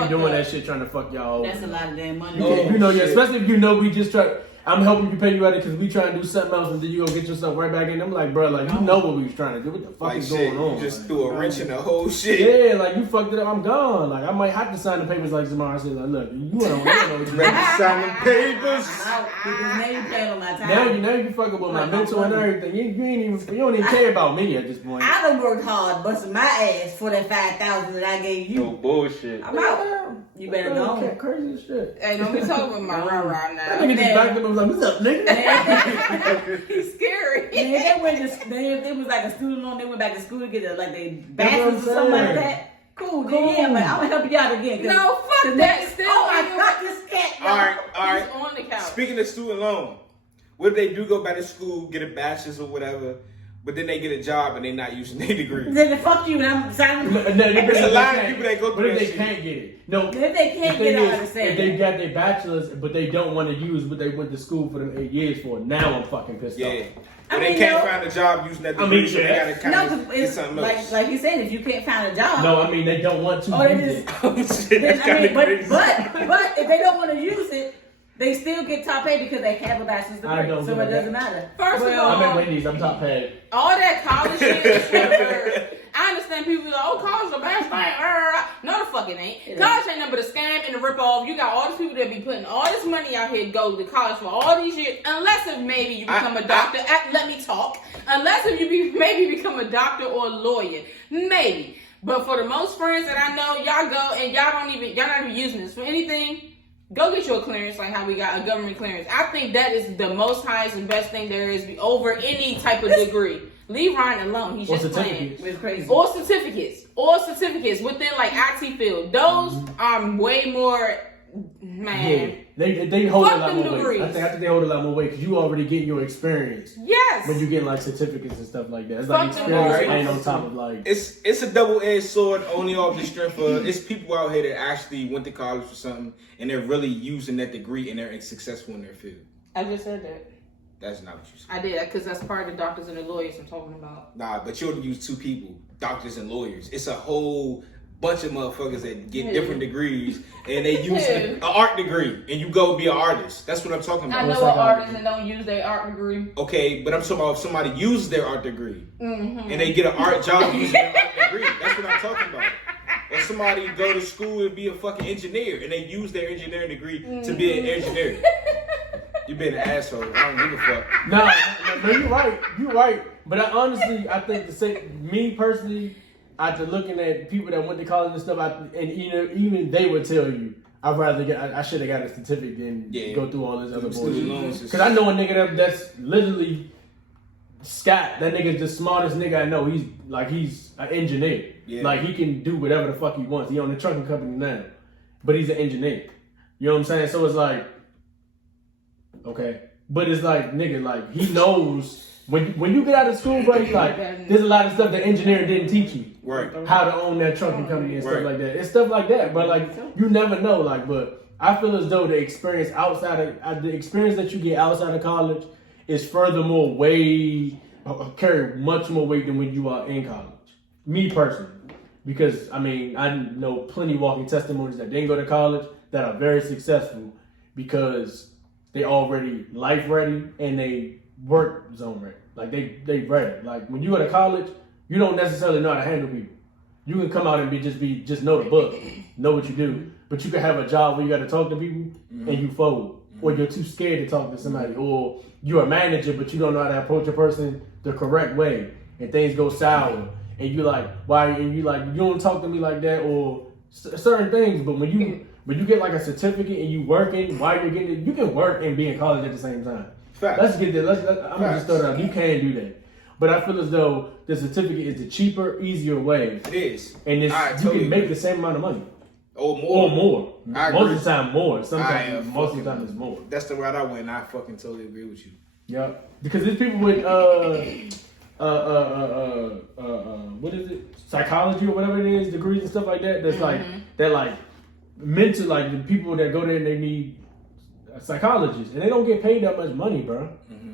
be doing that shit trying to fuck y'all over. That's a lot of damn money. You know, especially if you know we just try. I'm helping you pay you out it because we trying to do something else and then you gonna get yourself right back in. I'm like, bro, like you know what we was trying to do. What the fuck Like is shit, going on? you just Like, threw a wrench in the whole shit. yeah, like you fucked it up. I'm gone. Like I might have to sign the papers like tomorrow. I say like, look, you don't know what you Ready to sign the papers. Because now you playing on my time. Now you fucking with my mental and everything. You don't even care about me at this point. I done worked hard, busting my ass for that 5,000 that I gave you. No bullshit. I'm out. You better go. Crazy as shit. Hey, don't be talking with my rah-rah now. That nigga just backed up and was like, what's up, nigga? He's scary. They went to, it was like a student loan. They went back to school to get like their bachelor's or something like that. Cool. Yeah, but I'm gonna help you out again. No, fuck that. Still Oh my God, this cat. All right. He's on the couch. Speaking of student loan, what if they do go back to school, get a bachelor's or whatever, but then they get a job and they're not using their degree? Then fuck you and I'm signing. There's a lot of people that go But through if that they shit. can't get it, no. If they can't the get thing out is, of saying if they got their bachelor's, but they don't want to use what they went to school for them 8 years for, now I'm fucking pissed Yeah. off. But I they mean, can't no. find a job using that I degree, mean, so they yeah. gotta kind No, of 'cause get it's something else. like you said, if you can't find a job. No, I mean they don't want to Oh, they use just- it. Oh, shit, that's I kind mean, of but crazy. if they don't want to use it, they still get top pay because they have a bachelor's I degree. don't So give it a doesn't damn. matter. First of Well, all, I'm at Wendy's. I'm top paid. all that college shit is for, I understand people be like, oh, college is the best thing. No, the fuck it ain't. College ain't nothing but a scam and a rip-off. You got all these people that be putting all this money out here to go to college for all these years. Unless if maybe you become a doctor. Let me talk. Unless if you maybe become a doctor or a lawyer. Maybe. But for the most friends that I know, y'all go and y'all not even using this for anything. Go get your clearance like how we got a government clearance. I think that is the most highest and best thing there is over any type of degree. Leave Ryan alone. He's Or just playing. certificates. It's crazy. Or certificates within like IT field. Those are way more, man. Yeah, they hold a Fuck lot them more weight. degrees. I think they hold a lot more weight because you already getting your experience Yes. when you get like certificates and stuff like that. It's Fuck like them experience degrees. ain't on top of like. It's a double-edged sword only off the strength of it's people out here that actually went to college for something and they're really using that degree and they're successful in their field. I just said that. That's not what you said. I did because that's part of the doctors and the lawyers I'm talking about. Nah, but you only use two people, doctors and lawyers. It's a whole bunch of motherfuckers that get different degrees and they use an art degree and you go be an artist. That's what I'm talking I about. know an artist and don't use their art degree. Okay, but I'm talking about if somebody uses their art degree and they get an art job using their art degree. That's what I'm talking about. Or somebody go to school and be a fucking engineer and they use their engineering degree to be an engineer. You been an asshole. I don't give a fuck. No, you're right. You're right. But I think me personally, after looking at people that went to college and stuff, and even they would tell you, I should have got a certificate than go through all this other bullshit. Because I know a nigga that's literally Scott. That nigga's the smartest nigga I know. He's an engineer. Yeah. Like he can do whatever the fuck he wants. He on the trucking company now, but he's an engineer. You know what I'm saying? So it's like, okay, but it's like nigga, like he knows when you get out of school, bro. He's like, there's a lot of stuff that engineering didn't teach you. Right. How to own that trucking company and stuff Right. like that. It's stuff like that, but like you never know. Like, but I feel as though the experience that you get outside of college is furthermore carry much more weight than when you are in college. Me personally, because I mean I know plenty walking testimonies that didn't go to college that are very successful because they already life ready and they work zone ready. Like they ready. Like when you go to college, you don't necessarily know how to handle people. You can come out and just know the book, know what you do, but you can have a job where you got to talk to people and you fold, or you're too scared to talk to somebody, or you're a manager but you don't know how to approach a person the correct way, and things go sour, and you like, why? And you like, you don't talk to me like that, or certain things. But when you get like a certificate and you working while you're getting it, you can work and be in college at the same time. Facts. Let's get there. I'm gonna just throw it out. You can do that. But I feel as though the certificate is the cheaper, easier way. It is. And it's, you can make the same amount of money. Or more. Or more. I Most agree. of the time, more. Sometimes, most of the time, it's more. That's the route I went, and I fucking totally agree with you. Yeah. Because there's people with, what is it? Psychology or whatever it is, degrees and stuff like that. That's like, that like, mental, like the people that go there and they need psychologists. And they don't get paid that much money, bro.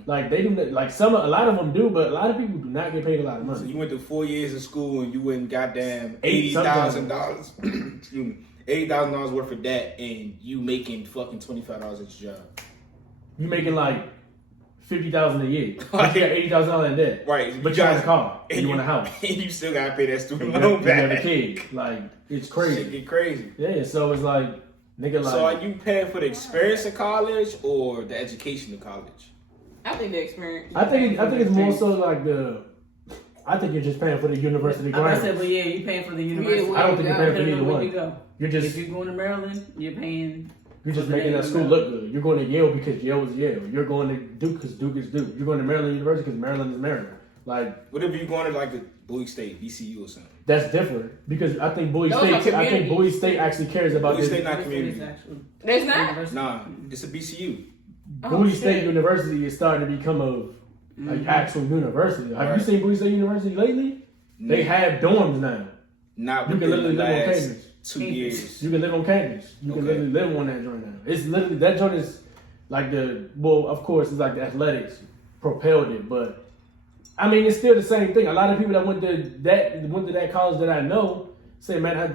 Like they do, like a lot of them do, but a lot of people do not get paid a lot of money. So you went through 4 years of school and you went goddamn $80,000. Excuse me, $80,000 worth of that, and you making fucking $25 at your job. You making like $50,000 a year. But you got $80,000 in debt. Right. But you got a car and you want a house. And you still gotta pay that student You loan have a back. kid. Like it's Shit crazy. get crazy. Yeah. So it's like nigga like. So are you paying for the experience of college or the education of college? I think the experience. I think it's more so like the. I think you're just paying for the university I grant. said, but yeah, you paying for the university. I don't think you're paying for Depending either on where one. you go. You're If just you're going to Maryland, you're paying. you're just for the making that name school of look good. You're going to Yale because Yale is Yale. You're going to Duke because Duke is Duke. You're going to Maryland University because Maryland is Maryland. Like What if you going to like the Bowie State, BCU or something? that's different because I think Bowie Those State. are I think communities. Bowie State actually cares about Bowie this. State not It's community. actually There's not. university. Nah, it's a BCU. Bowie shit. State University is starting to become a like actual university. Have you Right. seen Bowie State University lately? They have dorms now. Not You can within the literally live on last campus. 2 years. You can live on campus. You can Okay. literally live on that joint now. It's literally that joint is like of course it's like the athletics propelled it, but I mean it's still the same thing. A lot of people that went to that college that I know say, man, I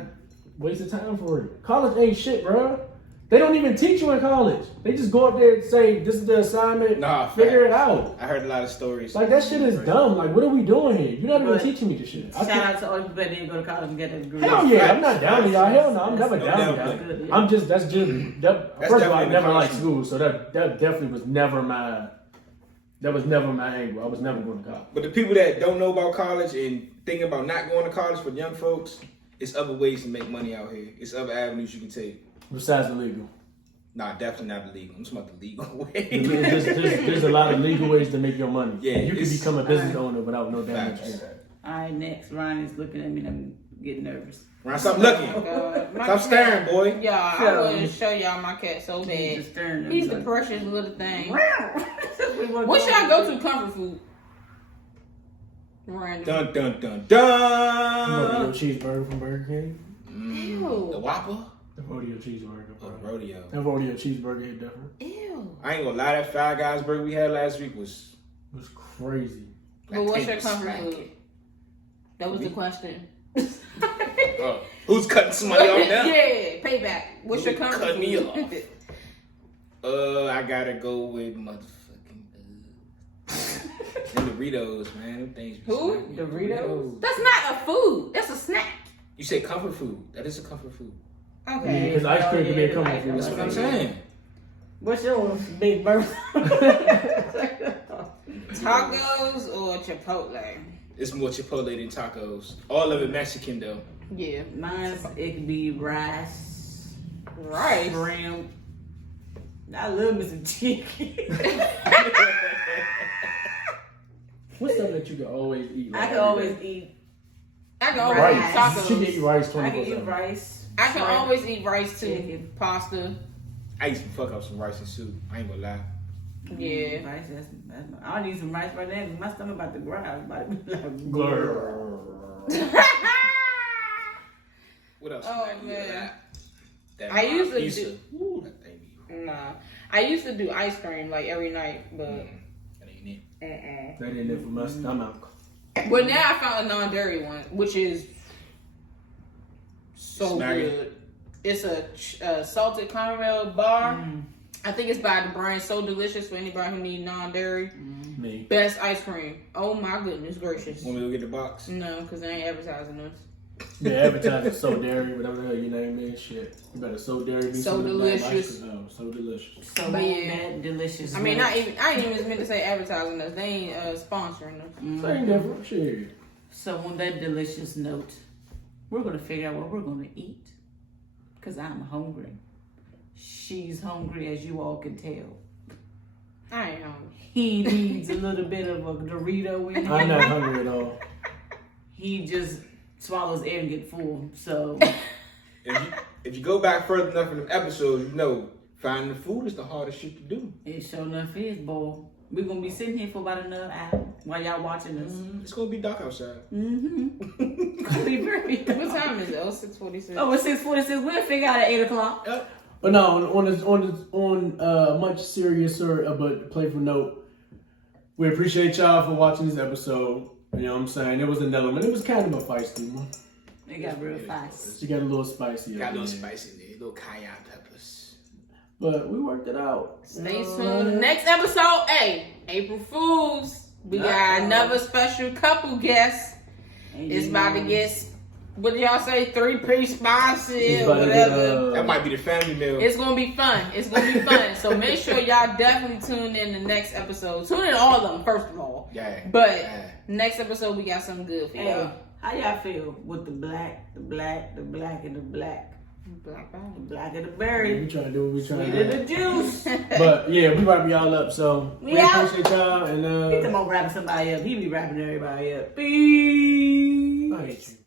wasted time for it. College ain't shit, bro. They don't even teach you in college. They just go up there and say, this is the assignment, Nah, figure it facts. out. I heard a lot of stories. Like that shit is dumb. Like what are we doing here? You're not even But teaching me this shit. Shout out to all the people that didn't go to college and get that degree. Hell yeah, I'm not down to y'all. Hell no, I'm never No down doubt, to man. y'all. Good, yeah. I'm just first of all, I definitely never the liked caution. school, so that definitely was never my angle. I was never going to college. But the people that don't know about college and thinking about not going to college for young folks, it's other ways to make money out here. It's other avenues you can take. Besides the legal, Nah, definitely not the legal. I'm talking about the legal way. there's a lot of legal ways to make your money. Yeah, you can it's- become a business owner without no damage. Facts. All right, next. Ryan is looking at me and I'm getting nervous. Ryan, stop looking. My Stop staring, boy. Yeah, Show. I want to show y'all my cat so bad. Just staring at He's me the like- precious little thing. We wanna What should I go to comfort food? Random. Dun dun dun You dun. know your cheeseburger from Burger King? Ew. The Whopper? The rodeo cheeseburger. Oh, Bro. rodeo. That rodeo cheeseburger is different. Ew. I ain't gonna lie, that Five Guys burger we had last week was. It was crazy. But what's your That comfort taste was food? That was the question. Oh, who's cutting somebody off now? Yeah, payback. What's your comfort Cut food? me off. I gotta go with motherfucking them Doritos, man. Them things. be Who? smacking. Doritos? That's not a food. That's a snack. You say comfort food. That is a comfort food. Okay. Because ice cream can be a comfort food. That's what I'm saying. What's yours, Big Bird? Tacos or Chipotle? It's more Chipotle than tacos. All of it Mexican though. Yeah. Mine, it could be rice, Rice. shrimp. I love me some chicken. What's something that you can always eat? I like, can every always day? eat. I can always Rice. eat tacos. She can eat rice I can eat 24/7. rice. I can shrimp. always eat rice too. Chicken. Pasta. I used to fuck up some rice and soup. I ain't gonna lie. Yeah. Rice, I need some rice right now because my stomach about to growl. About to be like, Grrr. What else? Oh, Like, man. That I used to pizza. do- Ooh, that thing be. Nah. I used to do ice cream like every night, but That ain't it. That ain't it for my stomach. But now I found a non-dairy one, which is so Smack it. good. It's a salted caramel bar. I think it's by the brand So Delicious for anybody who need non-dairy. Me. Best ice cream. Oh my goodness gracious. Want me to go get the box? No, because they ain't advertising us. Yeah, advertising So Dairy, whatever the hell your name is, shit. You better So Dairy be So some of that ice delicious. cream. Oh, so delicious. so But yeah. that delicious. I mean, I ain't even meant to say advertising us. They ain't sponsoring us. Same different shit. So on that delicious note, we're gonna figure out what we're gonna eat. Cause I'm hungry. She's hungry, as you all can tell. I ain't hungry. He needs a little bit of a Dorito in I'm him. not hungry at all. He just swallows air and get full. So If you go back further enough in the episodes, you know finding the food is the hardest shit to do. it sure enough is, boy. We're gonna be sitting here for about another hour while y'all watching us. It's gonna be dark outside. Mm-hmm. Gonna be very What time is it? Oh, 6:46. Oh, it's 6:46. We'll figure out at 8 o'clock. But no, on a much seriouser but playful note, we appreciate y'all for watching this episode. You know what I'm saying? It was another one. It was kind of a feisty one. It got real fast. She got a little spicy. Got a little spicy in there, little cayenne peppers. But we worked it out. Stay tuned. Next episode, hey, April Fools. We got another special couple guest. It's about to get, what did y'all say, 3-piece spicy or whatever. That might be the family meal. It's gonna be fun. It's gonna be fun. So make sure y'all definitely tune in the next episode. Tune in to all of them, first of all. Yeah. But next episode we got something good for Hey, y'all. how y'all feel with the black, and the black? Black The Bottom. black of the berry. We trying to do what we trying Sweet of to the do. juice. But yeah, we wrap y'all up. So we out. appreciate y'all He and come on rapping somebody up. He be rapping everybody up. Peace. I hate you.